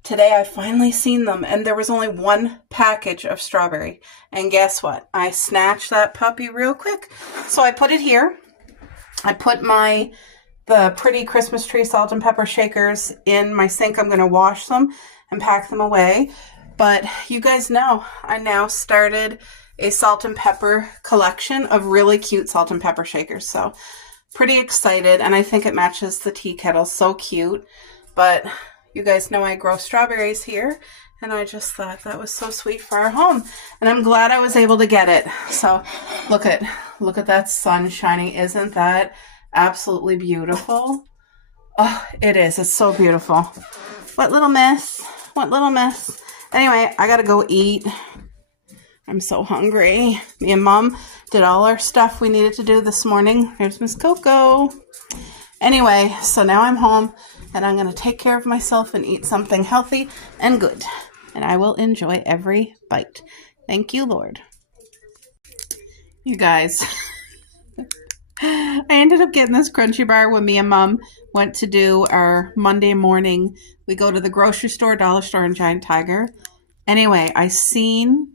Today, I finally seen them, and there was only one package of strawberry. And guess what? I snatched that puppy real quick. So I put it here. I put the pretty Christmas tree salt and pepper shakers in my sink. I'm going to wash them and pack them away. But you guys know, I now started a salt and pepper collection of really cute salt and pepper shakers. So pretty excited, and I think it matches the tea kettle. So cute. But you guys know I grow strawberries here, and I just thought that was so sweet for our home. And I'm glad I was able to get it. So look at that sun shining. Isn't that absolutely beautiful? Oh, it is. It's so beautiful. What little miss? What little miss? Anyway, I gotta go eat. I'm so hungry. Me and Mom did all our stuff we needed to do this morning. Here's Miss Coco. Anyway, so now I'm home, and I'm going to take care of myself and eat something healthy and good. And I will enjoy every bite. Thank you, Lord. You guys, I ended up getting this Crunchy Bar when me and Mom went to do our Monday morning. We go to the grocery store, dollar store, and Giant Tiger. Anyway, I seen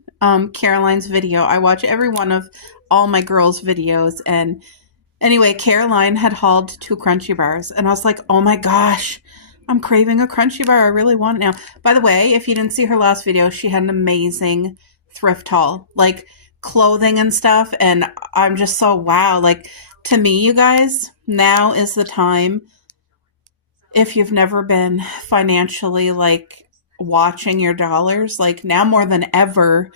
Caroline's video. I watch every one of all my girls' videos, and anyway, Caroline had hauled 2 Crunchy Bars, and I was like, oh my gosh, I'm craving a Crunchy Bar. I really want it now. By the way, if you didn't see her last video, she had an amazing thrift haul, like clothing and stuff, and I'm just so wow. Like, to me, you guys, now is the time, if you've never been financially, like, watching your dollars, like, now more than ever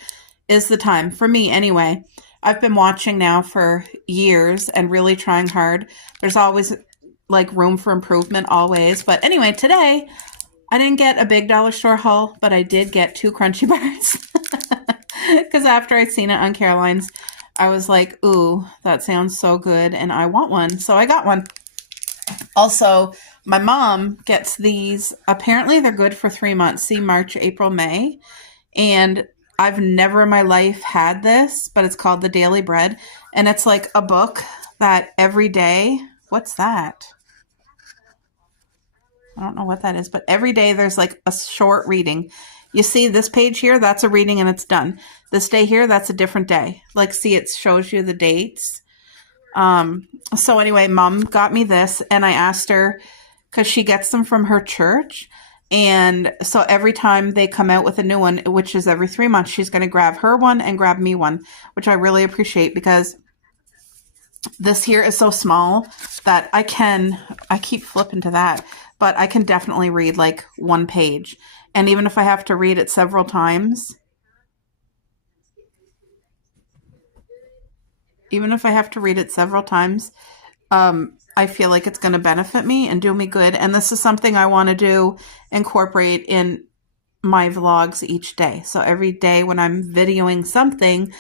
is the time. For me, anyway. I've been watching now for years and really trying hard. There's always like room for improvement, always. But anyway, today I didn't get a big dollar store haul, but I did get 2 Crunchy Bars. Because after I'd seen it on Caroline's, I was like, ooh, that sounds so good and I want one. So I got one. Also, my mom gets these. Apparently they're good for 3 months. See, March, April, May. And I've never in my life had this, but it's called The Daily Bread. And it's like a book that every day, what's that? I don't know what that is, but every day there's like a short reading. You see this page here, that's a reading and it's done. This day here, that's a different day. Like, see, it shows you the dates. So anyway, Mom got me this, and I asked her, because she gets them from her church. And so every time they come out with a new one, which is every 3 months, she's going to grab her one and grab me one, which I really appreciate, because this here is so small that I keep flipping to that, but I can definitely read like one page. And even if I have to read it several times, I feel like it's going to benefit me and do me good. And this is something I want to incorporate in my vlogs each day. So every day when I'm videoing something,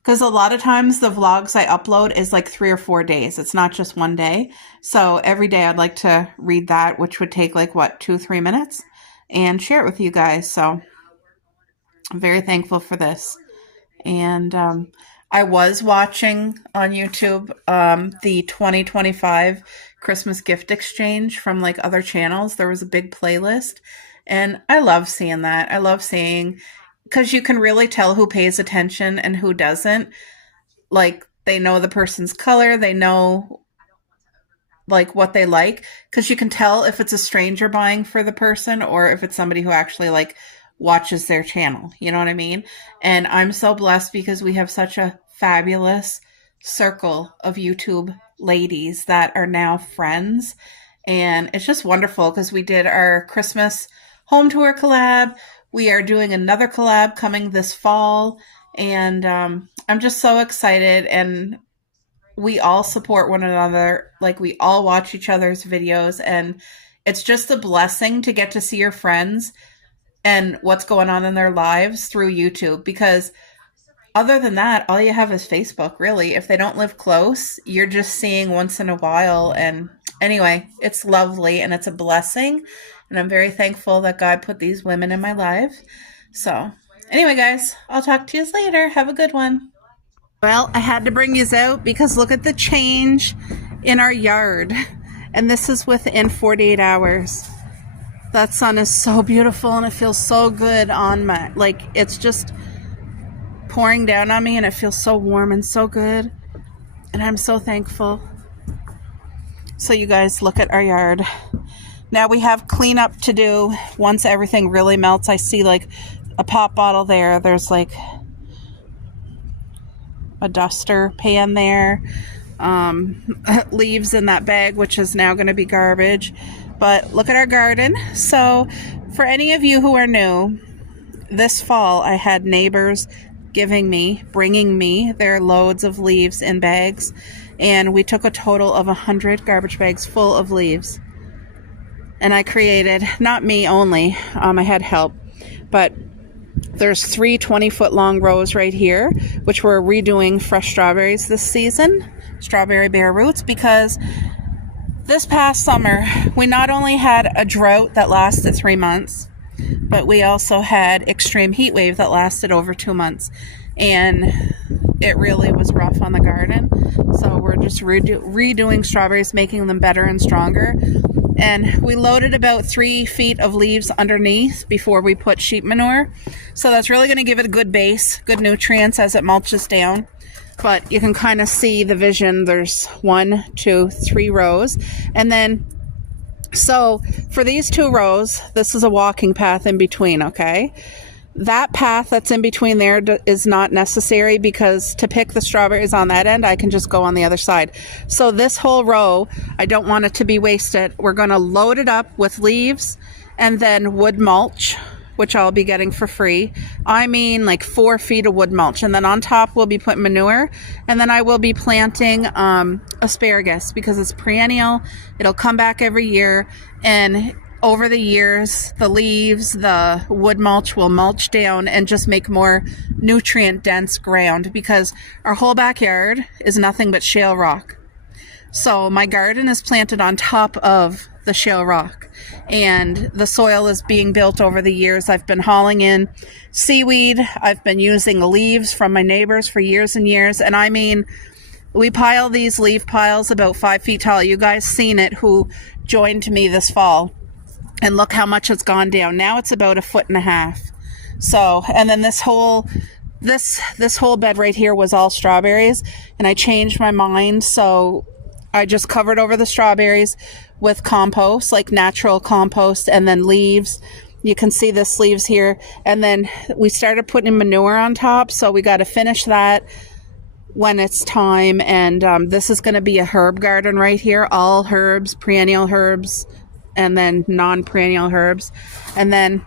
because a lot of times the vlogs I upload is like 3 or 4 days. It's not just one day. So every day I'd like to read that, which would take like, 2-3 minutes, and share it with you guys. So I'm very thankful for this. And I was watching on YouTube the 2025 Christmas gift exchange from like other channels. There was a big playlist, and I love seeing that. I love seeing because you can really tell who pays attention and who doesn't. Like, they know the person's color, they know like what they like, because you can tell if it's a stranger buying for the person or if it's somebody who actually like watches their channel. You know what I mean? And I'm so blessed because we have such a fabulous circle of YouTube ladies that are now friends. And it's just wonderful because we did our Christmas home tour collab. We are doing another collab coming this fall. And I'm just so excited. And we all support one another. Like, we all watch each other's videos. And it's just a blessing to get to see your friends and what's going on in their lives through YouTube, because other than that, all you have is Facebook, really. If they don't live close, you're just seeing once in a while. And anyway, it's lovely and it's a blessing. And I'm very thankful that God put these women in my life. So anyway, guys, I'll talk to you later. Have a good one. Well, I had to bring you out because look at the change in our yard. And this is within 48 hours. That sun is so beautiful and it feels so good on my, like, it's just pouring down on me and it feels so warm and so good. And I'm so thankful. So you guys, look at our yard. Now we have cleanup to do once everything really melts. I see like a pop bottle there. There's like a duster pan there. Leaves in that bag, which is now going to be garbage. But look at our garden. So for any of you who are new, this fall I had neighbors bringing me their loads of leaves in bags. And we took a total of 100 garbage bags full of leaves. And I created, not me only, I had help, but there's 3 20-foot long rows right here, which we're redoing fresh strawberries this season, strawberry bare roots, because this past summer, we not only had a drought that lasted 3 months, but we also had extreme heat wave that lasted over 2 months. And it really was rough on the garden. So we're just redoing strawberries, making them better and stronger. And we loaded about 3 feet of leaves underneath before we put sheep manure. So that's really going to give it a good base, good nutrients as it mulches down. But you can kind of see the vision. There's 1, 2, 3 rows. And then, so for these 2 rows, this is a walking path in between, okay? That path that's in between there is not necessary because to pick the strawberries on that end, I can just go on the other side. So this whole row, I don't want it to be wasted. We're going to load it up with leaves and then wood mulch, which I'll be getting for free. I mean like 4 feet of wood mulch. And then on top, we'll be putting manure. And then I will be planting asparagus because it's perennial. It'll come back every year. And over the years, the leaves, the wood mulch will mulch down and just make more nutrient-dense ground because our whole backyard is nothing but shale rock. So my garden is planted on top of the shale rock, and the soil is being built over the years. I've been hauling in seaweed. I've been using leaves from my neighbors for years and years, and I mean, we pile these leaf piles about 5 feet tall. You guys seen it who joined me this fall. And look how much it's gone down. Now it's about 1.5 feet. So, and then this whole bed right here was all strawberries. And I changed my mind. So I just covered over the strawberries with compost, like natural compost, and then leaves. You can see the leaves here. And then we started putting manure on top. So we got to finish that when it's time. And this is going to be a herb garden right here. All herbs, perennial herbs, and then non-perennial herbs. And then,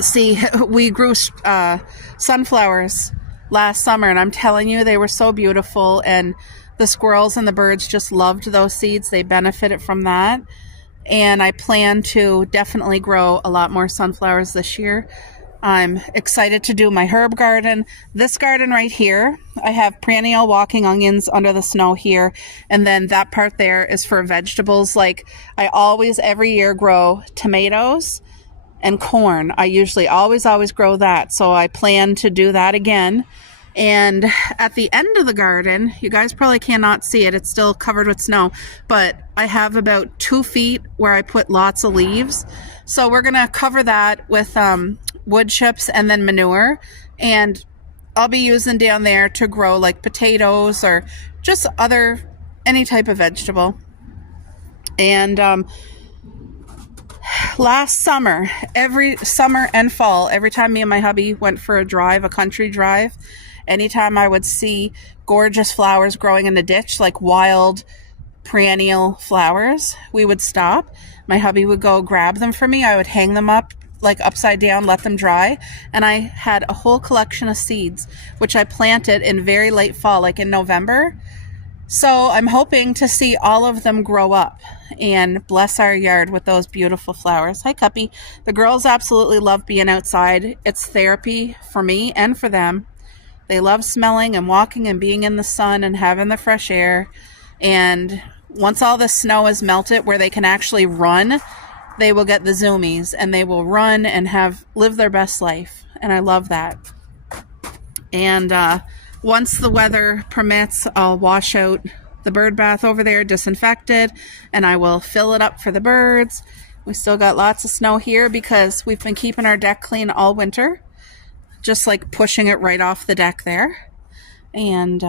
see, we grew sunflowers last summer, and I'm telling you, they were so beautiful, and the squirrels and the birds just loved those seeds. They benefited from that. And I plan to definitely grow a lot more sunflowers this year. I'm excited to do my herb garden. This garden right here, I have perennial walking onions under the snow here. And then that part there is for vegetables. Like I always, every year, grow tomatoes and corn. I usually always grow that. So I plan to do that again. And at the end of the garden, you guys probably cannot see it. It's still covered with snow. But I have about 2 feet where I put lots of leaves. So we're going to cover that with wood chips and then manure. And I'll be using down there to grow like potatoes or just any type of vegetable. And last summer, every summer and fall, every time me and my hubby went for a country drive, anytime I would see gorgeous flowers growing in the ditch, like wild perennial flowers, we would stop. My hubby would go grab them for me. I would hang them up like upside down, let them dry. And I had a whole collection of seeds, which I planted in very late fall, like in November. So I'm hoping to see all of them grow up and bless our yard with those beautiful flowers. Hi, Cuppy. The girls absolutely love being outside. It's therapy for me and for them. They love smelling and walking and being in the sun and having the fresh air. And once all the snow is melted where they can actually run, they will get the zoomies and they will run and live their best life. And I love that. And once the weather permits, I'll wash out the bird bath over there, disinfect it, and I will fill it up for the birds. We still got lots of snow here because we've been keeping our deck clean all winter, just like pushing it right off the deck there. And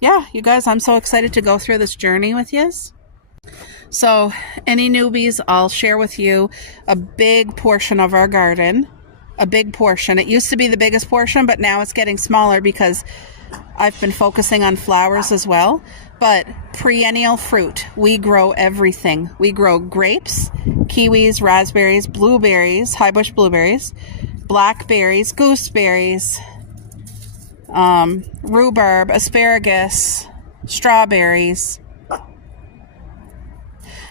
yeah, you guys, I'm so excited to go through this journey with you. So any newbies, I'll share with you a big portion of our garden, a big portion. It used to be the biggest portion, but now it's getting smaller because I've been focusing on flowers as well. But perennial fruit, we grow everything. We grow grapes, kiwis, raspberries, blueberries, high bush blueberries, blackberries, gooseberries, rhubarb, asparagus, strawberries.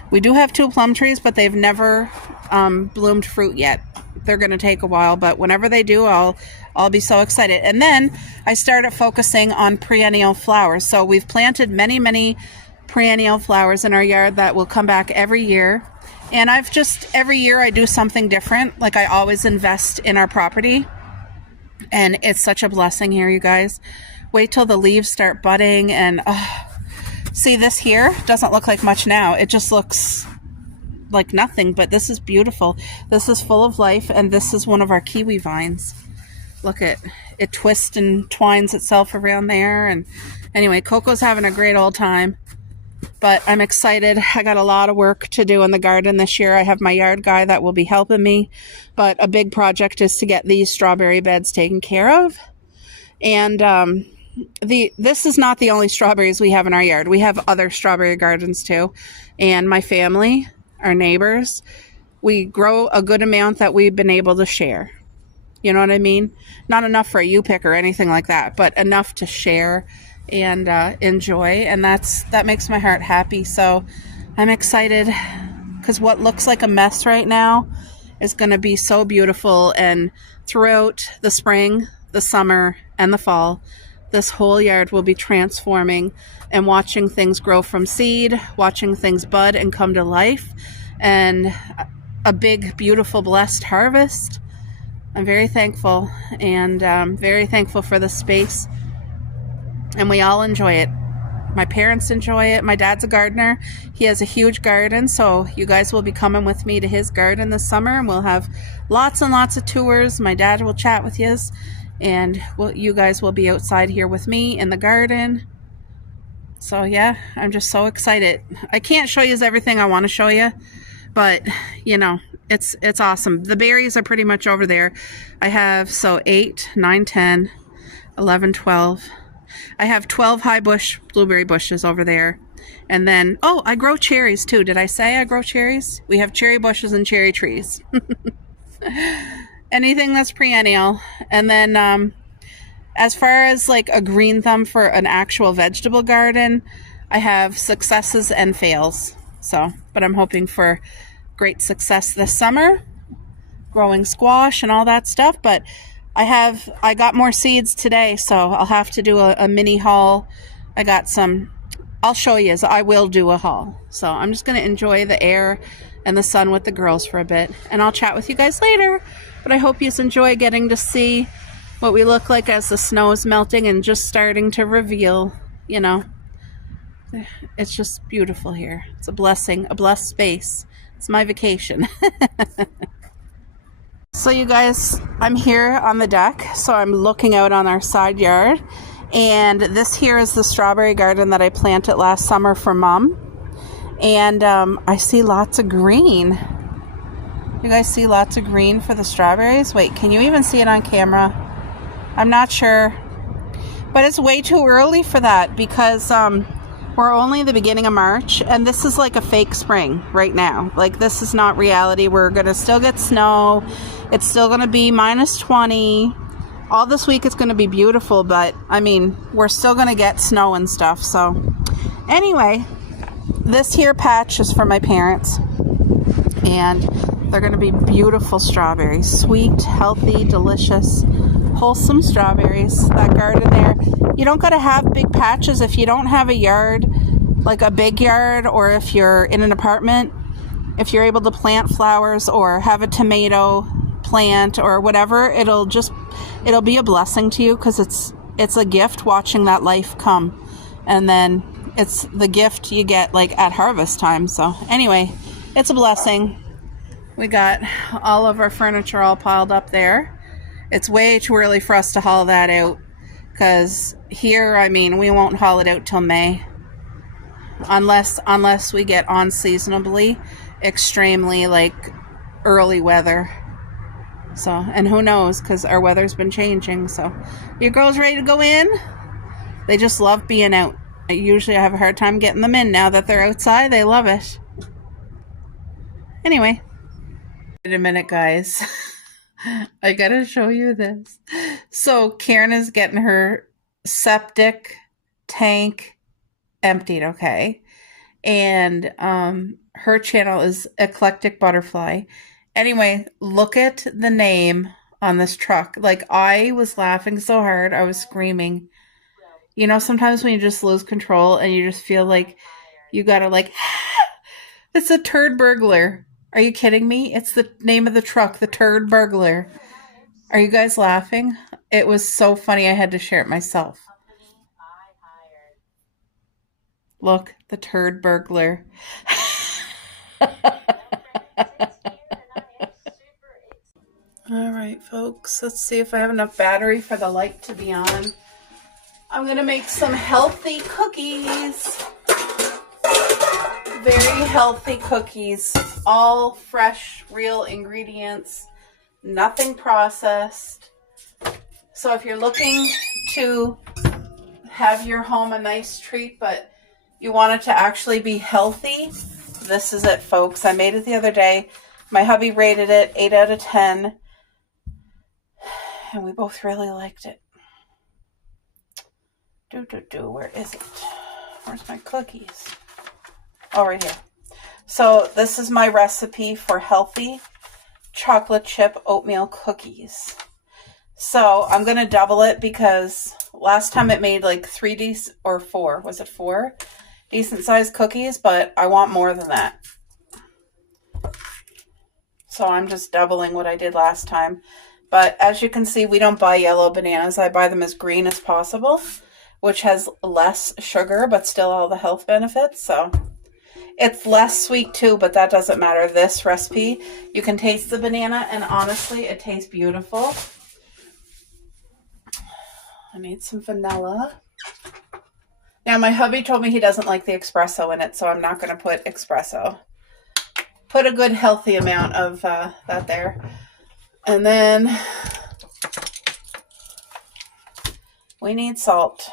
We do have 2 plum trees, but they've never bloomed fruit yet. They're going to take a while, but whenever they do, I'll be so excited. And then I started focusing on perennial flowers. So we've planted many, many perennial flowers in our yard that will come back every year. And every year I do something different. Like I always invest in our property. And it's such a blessing here, you guys. Wait till the leaves start budding. And see, this here doesn't look like much now. It just looks like nothing, but this is beautiful. This is full of life, and this is one of our kiwi vines. Look at it, twists and twines itself around there. And anyway, Coco's having a great old time, but I'm excited. I got a lot of work to do in the garden this year. I have my yard guy that will be helping me, but a big project is to get these strawberry beds taken care of. And this is not the only strawberries we have in our yard. We have other strawberry gardens too, and my family, our neighbors, we grow a good amount that we've been able to share. You know what I mean? Not enough for a U-pick or anything like that, but enough to share and enjoy. And that makes my heart happy. So I'm excited because what looks like a mess right now is going to be so beautiful. And throughout the spring, the summer, and the fall, this whole yard will be transforming and watching things grow from seed, watching things bud and come to life, and a big, beautiful, blessed harvest. I'm very thankful, and very thankful for the space, and we all enjoy it. My parents enjoy it. My dad's a gardener. He has a huge garden, so you guys will be coming with me to his garden this summer, and we'll have lots and lots of tours. My dad will chat with you, and you guys will be outside here with me in the garden. So yeah, I'm just so excited. I can't show you everything I want to show you, but you know, it's awesome. The berries are pretty much over there. I have 8, 9, 10, 11, 12. I have 12 high bush blueberry bushes over there. And then, I grow cherries too. Did I say I grow cherries? We have cherry bushes and cherry trees. Anything that's perennial. And then as far as like a green thumb for an actual vegetable garden, I have successes and fails. But I'm hoping for great success this summer, growing squash and all that stuff. But I got more seeds today, so I'll have to do a mini haul. I got some, I'll show you, I will do a haul. So I'm just going to enjoy the air and the sun with the girls for a bit, and I'll chat with you guys later. But I hope you enjoy getting to see what we look like as the snow is melting and just starting to reveal, you know. It's just beautiful here. It's a blessing, a blessed space. It's my vacation. So you guys, I'm here on the deck, so I'm looking out on our side yard, and this here is the strawberry garden that I planted last summer for Mom, and I see lots of green. You guys see lots of green for the strawberries? Wait, can you even see it on camera? I'm not sure, but it's way too early for that because we're only the beginning of March, and this is like a fake spring right now. Like, this is not reality. We're going to still get snow. It's still going to be minus 20. All this week it's going to be beautiful, but, I mean, we're still going to get snow and stuff. So, anyway, this here patch is for my parents, and they're going to be beautiful strawberries. Sweet, healthy, delicious, wholesome strawberries. That garden there. You don't got to have big patches if you don't have a yard, like a big yard, or if you're in an apartment. If you're able to plant flowers or have a tomato plant or whatever, it'll be a blessing to you, because it's a gift watching that life come, and then it's the gift you get like at harvest time. So anyway, it's a blessing. We got all of our furniture all piled up there. It's way too early for us to haul that out, because here, I mean, we won't haul it out till May, unless we get unseasonably extremely like early weather. So, and who knows, because our weather's been changing. So, you girls ready to go in? They just love being out. Usually I have a hard time getting them in. Now that they're outside, they love it. Anyway, wait a minute, guys. I gotta show you this. So Karen is getting her septic tank emptied, okay? And her channel is Eclectic Butterfly. Anyway, look at the name on this truck. Like, I was laughing so hard, I was screaming. You know, sometimes when you just lose control and you just feel like you gotta like, it's a turd burglar. Are you kidding me? It's the name of the truck, the Turd Burglar. Are you guys laughing? It was so funny, I had to share it myself. Look, the Turd Burglar. All right, folks, let's see if I have enough battery for the light to be on. I'm going to make some healthy cookies. Very healthy cookies. All fresh, real ingredients. Nothing processed. So if you're looking to have your home a nice treat, but you want it to actually be healthy, this is it, folks. I made it the other day. My hubby rated it 8 out of 10. And we both really liked it. Where is it? Where's my cookies? Oh, right here. So this is my recipe for healthy chocolate chip oatmeal cookies. So I'm going to double it, because last time it made like 4 decent sized cookies, but I want more than that. So I'm just doubling what I did last time. But as you can see, we don't buy yellow bananas. I buy them as green as possible, which has less sugar, but still all the health benefits. So it's less sweet too, but that doesn't matter. This recipe, you can taste the banana, and honestly, it tastes beautiful. I need some vanilla. Now, my hubby told me he doesn't like the espresso in it, so I'm not going to put espresso. Put a good healthy amount of that there. And then we need salt.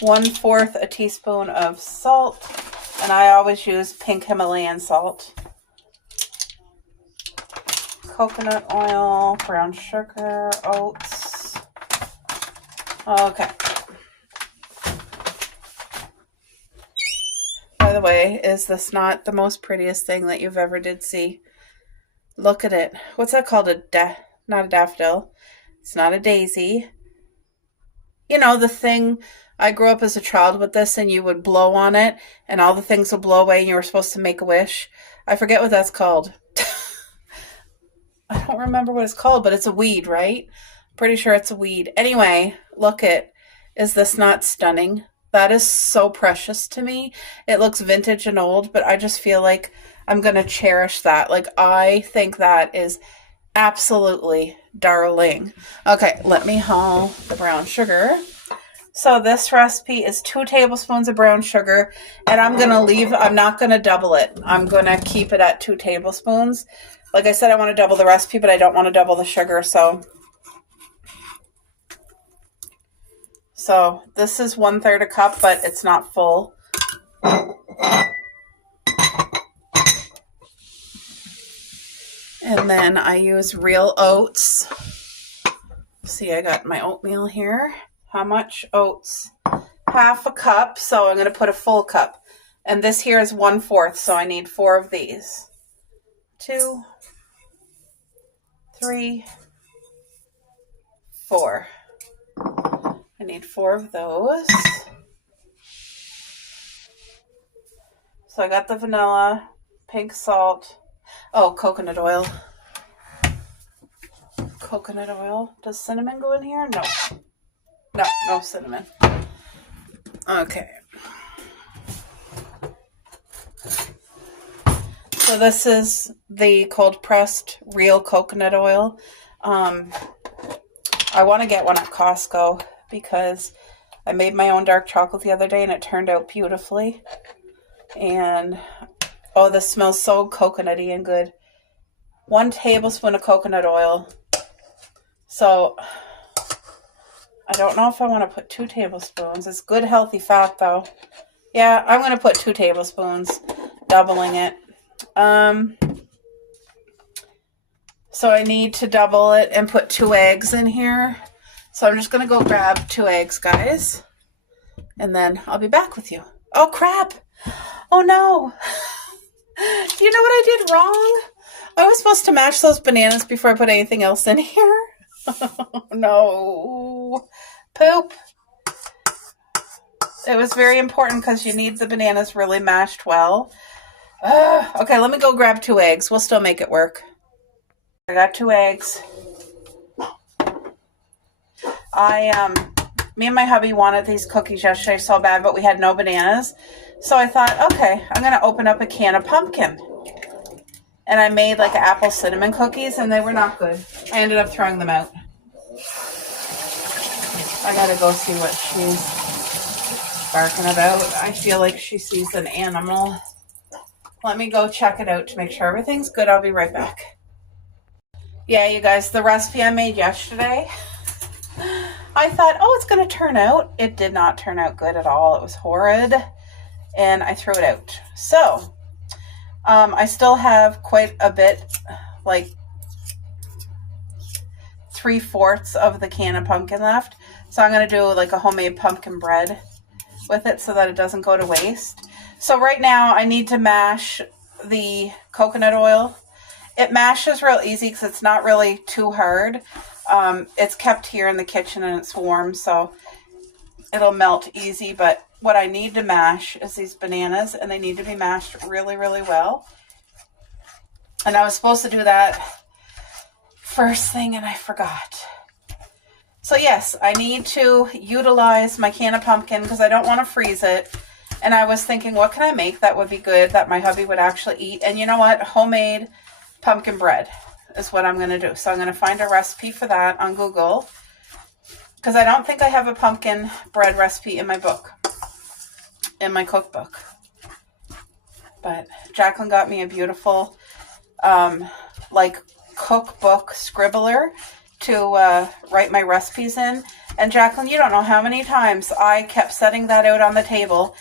One-fourth a teaspoon of salt, and I always use pink Himalayan salt. Coconut oil, brown sugar, oats. Okay. By the way, is this not the most prettiest thing that you've ever did see? Look at it. What's that called? Not a daffodil. It's not a daisy. You know, the thing, I grew up as a child with this, and you would blow on it and all the things would blow away and you were supposed to make a wish. I forget what that's called. I don't remember what it's called, but it's a weed, right? Pretty sure it's a weed. Anyway, look it. Is this not stunning? That is so precious to me. It looks vintage and old, but I just feel like I'm going to cherish that. Like, I think that is absolutely darling. Okay, let me haul the brown sugar. So this recipe is 2 tablespoons of brown sugar, and I'm not going to double it. I'm going to keep it at 2 tablespoons. Like I said, I want to double the recipe, but I don't want to double the sugar, so this is 1/3 a cup, but it's not full. And then I use real oats. See, I got my oatmeal here. How much oats? 1/2 cup, so I'm going to put a full cup. And this here is 1/4, so I need 4 of these. 2, 3, 4. I need 4 of those. So I got the vanilla, pink salt. Oh, coconut oil. Coconut oil. Does cinnamon go in here? No. No cinnamon. Okay. So this is the cold pressed real coconut oil. I want to get one at Costco because I made my own dark chocolate the other day and it turned out beautifully. And oh, this smells so coconutty and good. 1 tablespoon of coconut oil. So I don't know if I want to put 2 tablespoons. It's good healthy fat though. Yeah, I'm going to put 2 tablespoons, doubling it. So I need to double it and put 2 eggs in here. So I'm just going to go grab 2 eggs, guys. And then I'll be back with you. Oh, crap. Oh, no. Do you know what I did wrong? I was supposed to mash those bananas before I put anything else in here. Oh, no. Poop. It was very important because you need the bananas really mashed well. Okay, let me go grab 2 eggs. We'll still make it work. I got 2 eggs. Me and my hubby wanted these cookies yesterday so bad, but we had no bananas. So I thought, okay, I'm going to open up a can of pumpkin. And I made like apple cinnamon cookies, and they were not good. I ended up throwing them out. I got to go see what she's barking about. I feel like she sees an animal. Let me go check it out to make sure everything's good. I'll be right back. Yeah, you guys, the recipe I made yesterday, I thought, oh, it's going to turn out. It did not turn out good at all. It was horrid, and I threw it out. So, I still have quite a bit, like 3/4 of the can of pumpkin left. So I'm going to do like a homemade pumpkin bread with it so that it doesn't go to waste. So right now I need to mash the coconut oil. It mashes real easy because it's not really too hard. It's kept here in the kitchen and it's warm, so it'll melt easy. But what I need to mash is these bananas, and they need to be mashed really, really well. And I was supposed to do that first thing, and I forgot. So yes, I need to utilize my can of pumpkin because I don't want to freeze it. And I was thinking, what can I make that would be good that my hubby would actually eat? And you know what? Homemade pumpkin bread is what I'm going to do. So I'm going to find a recipe for that on Google because I don't think I have a pumpkin bread recipe in my book, in my cookbook. But Jacqueline got me a beautiful like cookbook scribbler to write my recipes in. And Jacqueline, you don't know how many times I kept setting that out on the table.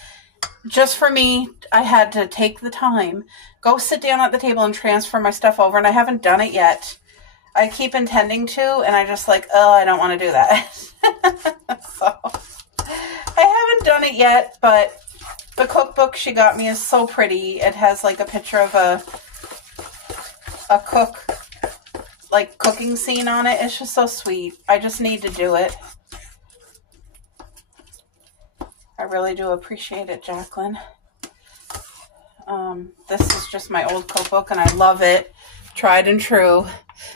Just for me, I had to take the time, go sit down at the table and transfer my stuff over, and I haven't done it yet. I keep intending to, and I just like, oh, I don't want to do that. So, I haven't done it yet, but the cookbook she got me is so pretty. It has like a picture of a cooking scene on it. It's just so sweet. I just need to do it. I really do appreciate it, Jacqueline. This is just my old cookbook, and I love it. Tried and true.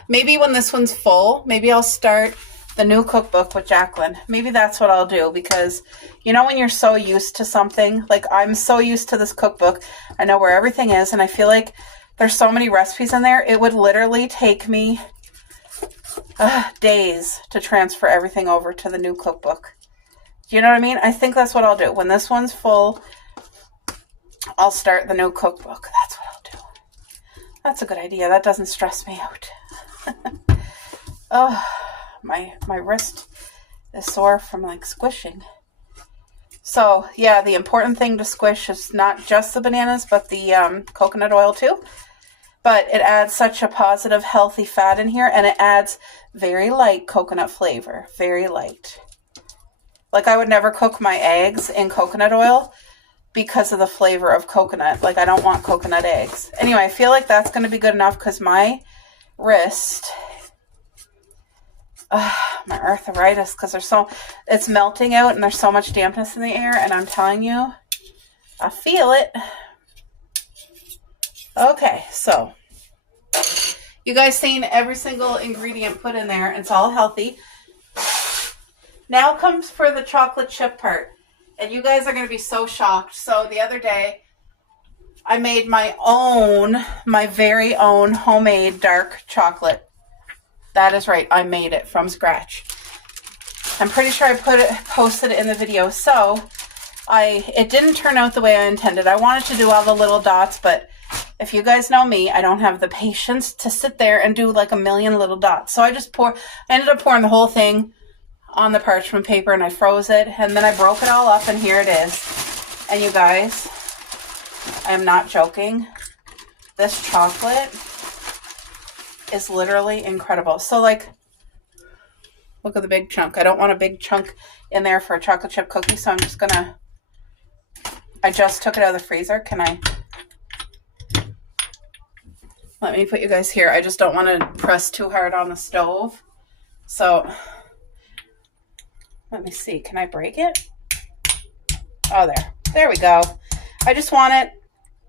Maybe when this one's full, maybe I'll start the new cookbook with Jacqueline. Maybe that's what I'll do, because you know when you're so used to something, like I'm so used to this cookbook, I know where everything is, and I feel like there's so many recipes in there, it would literally take me days to transfer everything over to the new cookbook. Do you know what I mean? I think that's what I'll do. When this one's full, I'll start the new cookbook. That's what I'll do. That's a good idea. That doesn't stress me out. Oh, my wrist is sore from like squishing. So yeah, the important thing to squish is not just the bananas, but the coconut oil too. But it adds such a positive, healthy fat in here, and it adds very light coconut flavor. Very light. Like I would never cook my eggs in coconut oil because of the flavor of coconut. Like I don't want coconut eggs. Anyway, I feel like that's going to be good enough because my wrist, my arthritis, because it's melting out and there's so much dampness in the air, and I'm telling you, I feel it. Okay, so you guys seen every single ingredient put in there. It's all healthy. Now comes for the chocolate chip part. And you guys are going to be so shocked. So the other day, I made my very own homemade dark chocolate. That is right. I made it from scratch. I'm pretty sure I posted it in the video. So it didn't turn out the way I intended. I wanted to do all the little dots, but if you guys know me, I don't have the patience to sit there and do like a million little dots. So I ended up pouring the whole thing on the parchment paper, and I froze it, and then I broke it all up, and here it is. And you guys, I am not joking. This chocolate is literally incredible. So like, look at the big chunk. I don't want a big chunk in there for a chocolate chip cookie, so I'm just gonna, I just took it out of the freezer. Can I? Let me put you guys here. I just don't want to press too hard on the stove. So let me see. Can I break it? Oh, there. There we go. I just want it.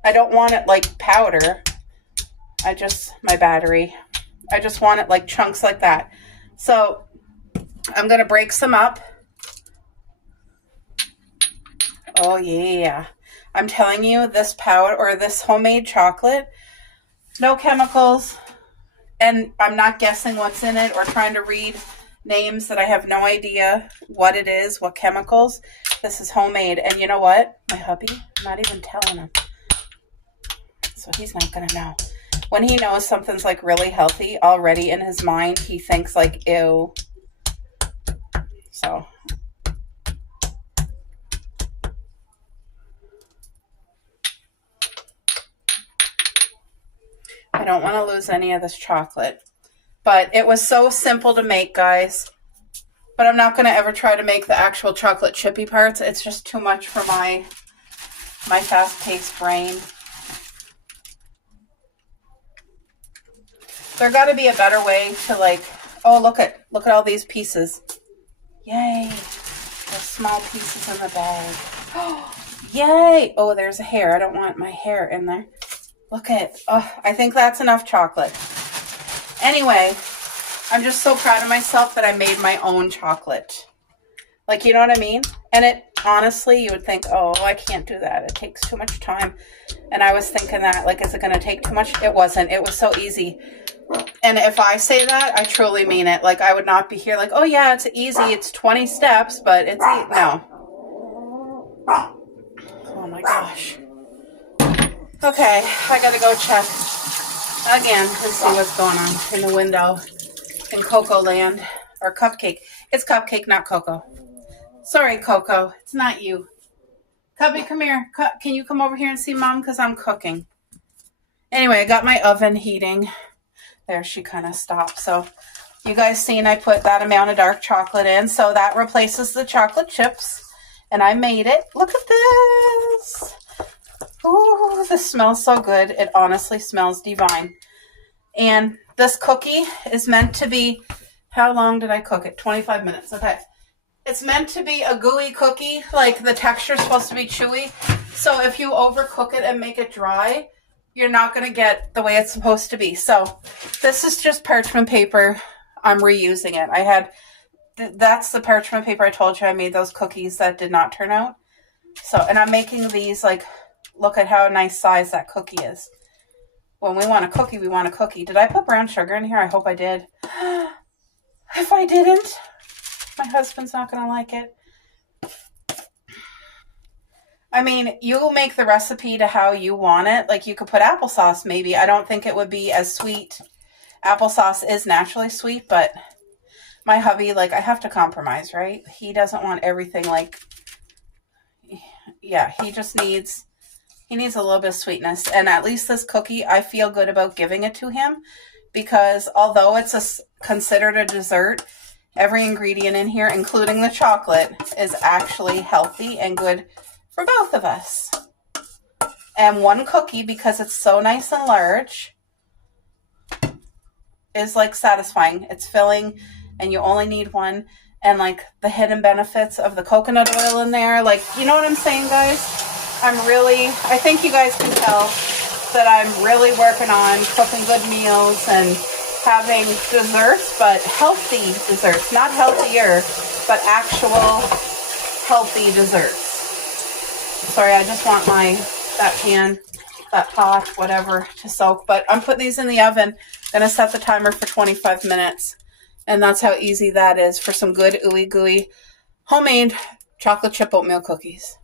I don't want it like powder. My battery. I just want it like chunks like that. So I'm going to break some up. Oh, yeah. I'm telling you, this powder or this homemade chocolate, no chemicals. And I'm not guessing what's in it or trying to read names that I have no idea what it is, what chemicals. This is homemade. And you know what? My hubby, I'm not even telling him. So he's not going to know. When he knows something's like really healthy, already in his mind, he thinks like, ew. So. I don't want to lose any of this chocolate. But it was so simple to make, guys. But I'm not going to ever try to make the actual chocolate chippy parts. It's just too much for my fast-paced brain. There got to be a better way to like, oh, look at all these pieces. Yay. There's small pieces in the bag. Oh, yay. Oh, there's a hair. I don't want my hair in there. Look at, oh, I think that's enough chocolate. Anyway, I'm just so proud of myself that I made my own chocolate. Like, you know what I mean? And it, honestly, you would think, oh, I can't do that. It takes too much time. And I was thinking that, like, is it going to take too much? It wasn't. It was so easy. And if I say that, I truly mean it. Like, I would not be here like, oh, yeah, it's easy. It's 20 steps, but it's easy. No. Oh, my gosh. Okay, I got to go check again and see what's going on in the window in Coco Land. Or Cupcake. It's Cupcake, not Coco. Sorry, Coco. It's not you. Cubby, come here. Can you come over here and see Mom? Because I'm cooking. Anyway, I got my oven heating. There, she kind of stopped. So, you guys seen I put that amount of dark chocolate in. So, that replaces the chocolate chips. And I made it. Look at this. Ooh, this smells so good. It honestly smells divine. And this cookie is meant to be, how long did I cook it? 25 minutes. Okay. It's meant to be a gooey cookie. Like the texture is supposed to be chewy. So if you overcook it and make it dry, you're not going to get the way it's supposed to be. So this is just parchment paper. I'm reusing it. I had that's the parchment paper I told you I made those cookies that did not turn out. So, and I'm making these, like, look at how nice size that cookie is. When we want a cookie, we want a cookie. Did I put brown sugar in here? I hope I did. If I didn't, my husband's not going to like it. I mean, you'll make the recipe to how you want it. Like, you could put applesauce maybe. I don't think it would be as sweet. Applesauce is naturally sweet, but my hubby, like, I have to compromise, right? He doesn't want everything, like, yeah, he just needs, he needs a little bit of sweetness. And at least this cookie, I feel good about giving it to him, because although it's considered a dessert, every ingredient in here, including the chocolate, is actually healthy and good for both of us. And one cookie, because it's so nice and large, is like satisfying. It's filling, and you only need one. And like the hidden benefits of the coconut oil in there, like, you know what I'm saying, guys? I think you guys can tell that I'm really working on cooking good meals and having desserts, but healthy desserts. Not healthier, but actual healthy desserts. Sorry, I just want that pot, whatever, to soak. But I'm putting these in the oven. Gonna set the timer for 25 minutes. And that's how easy that is for some good ooey gooey homemade chocolate chip oatmeal cookies.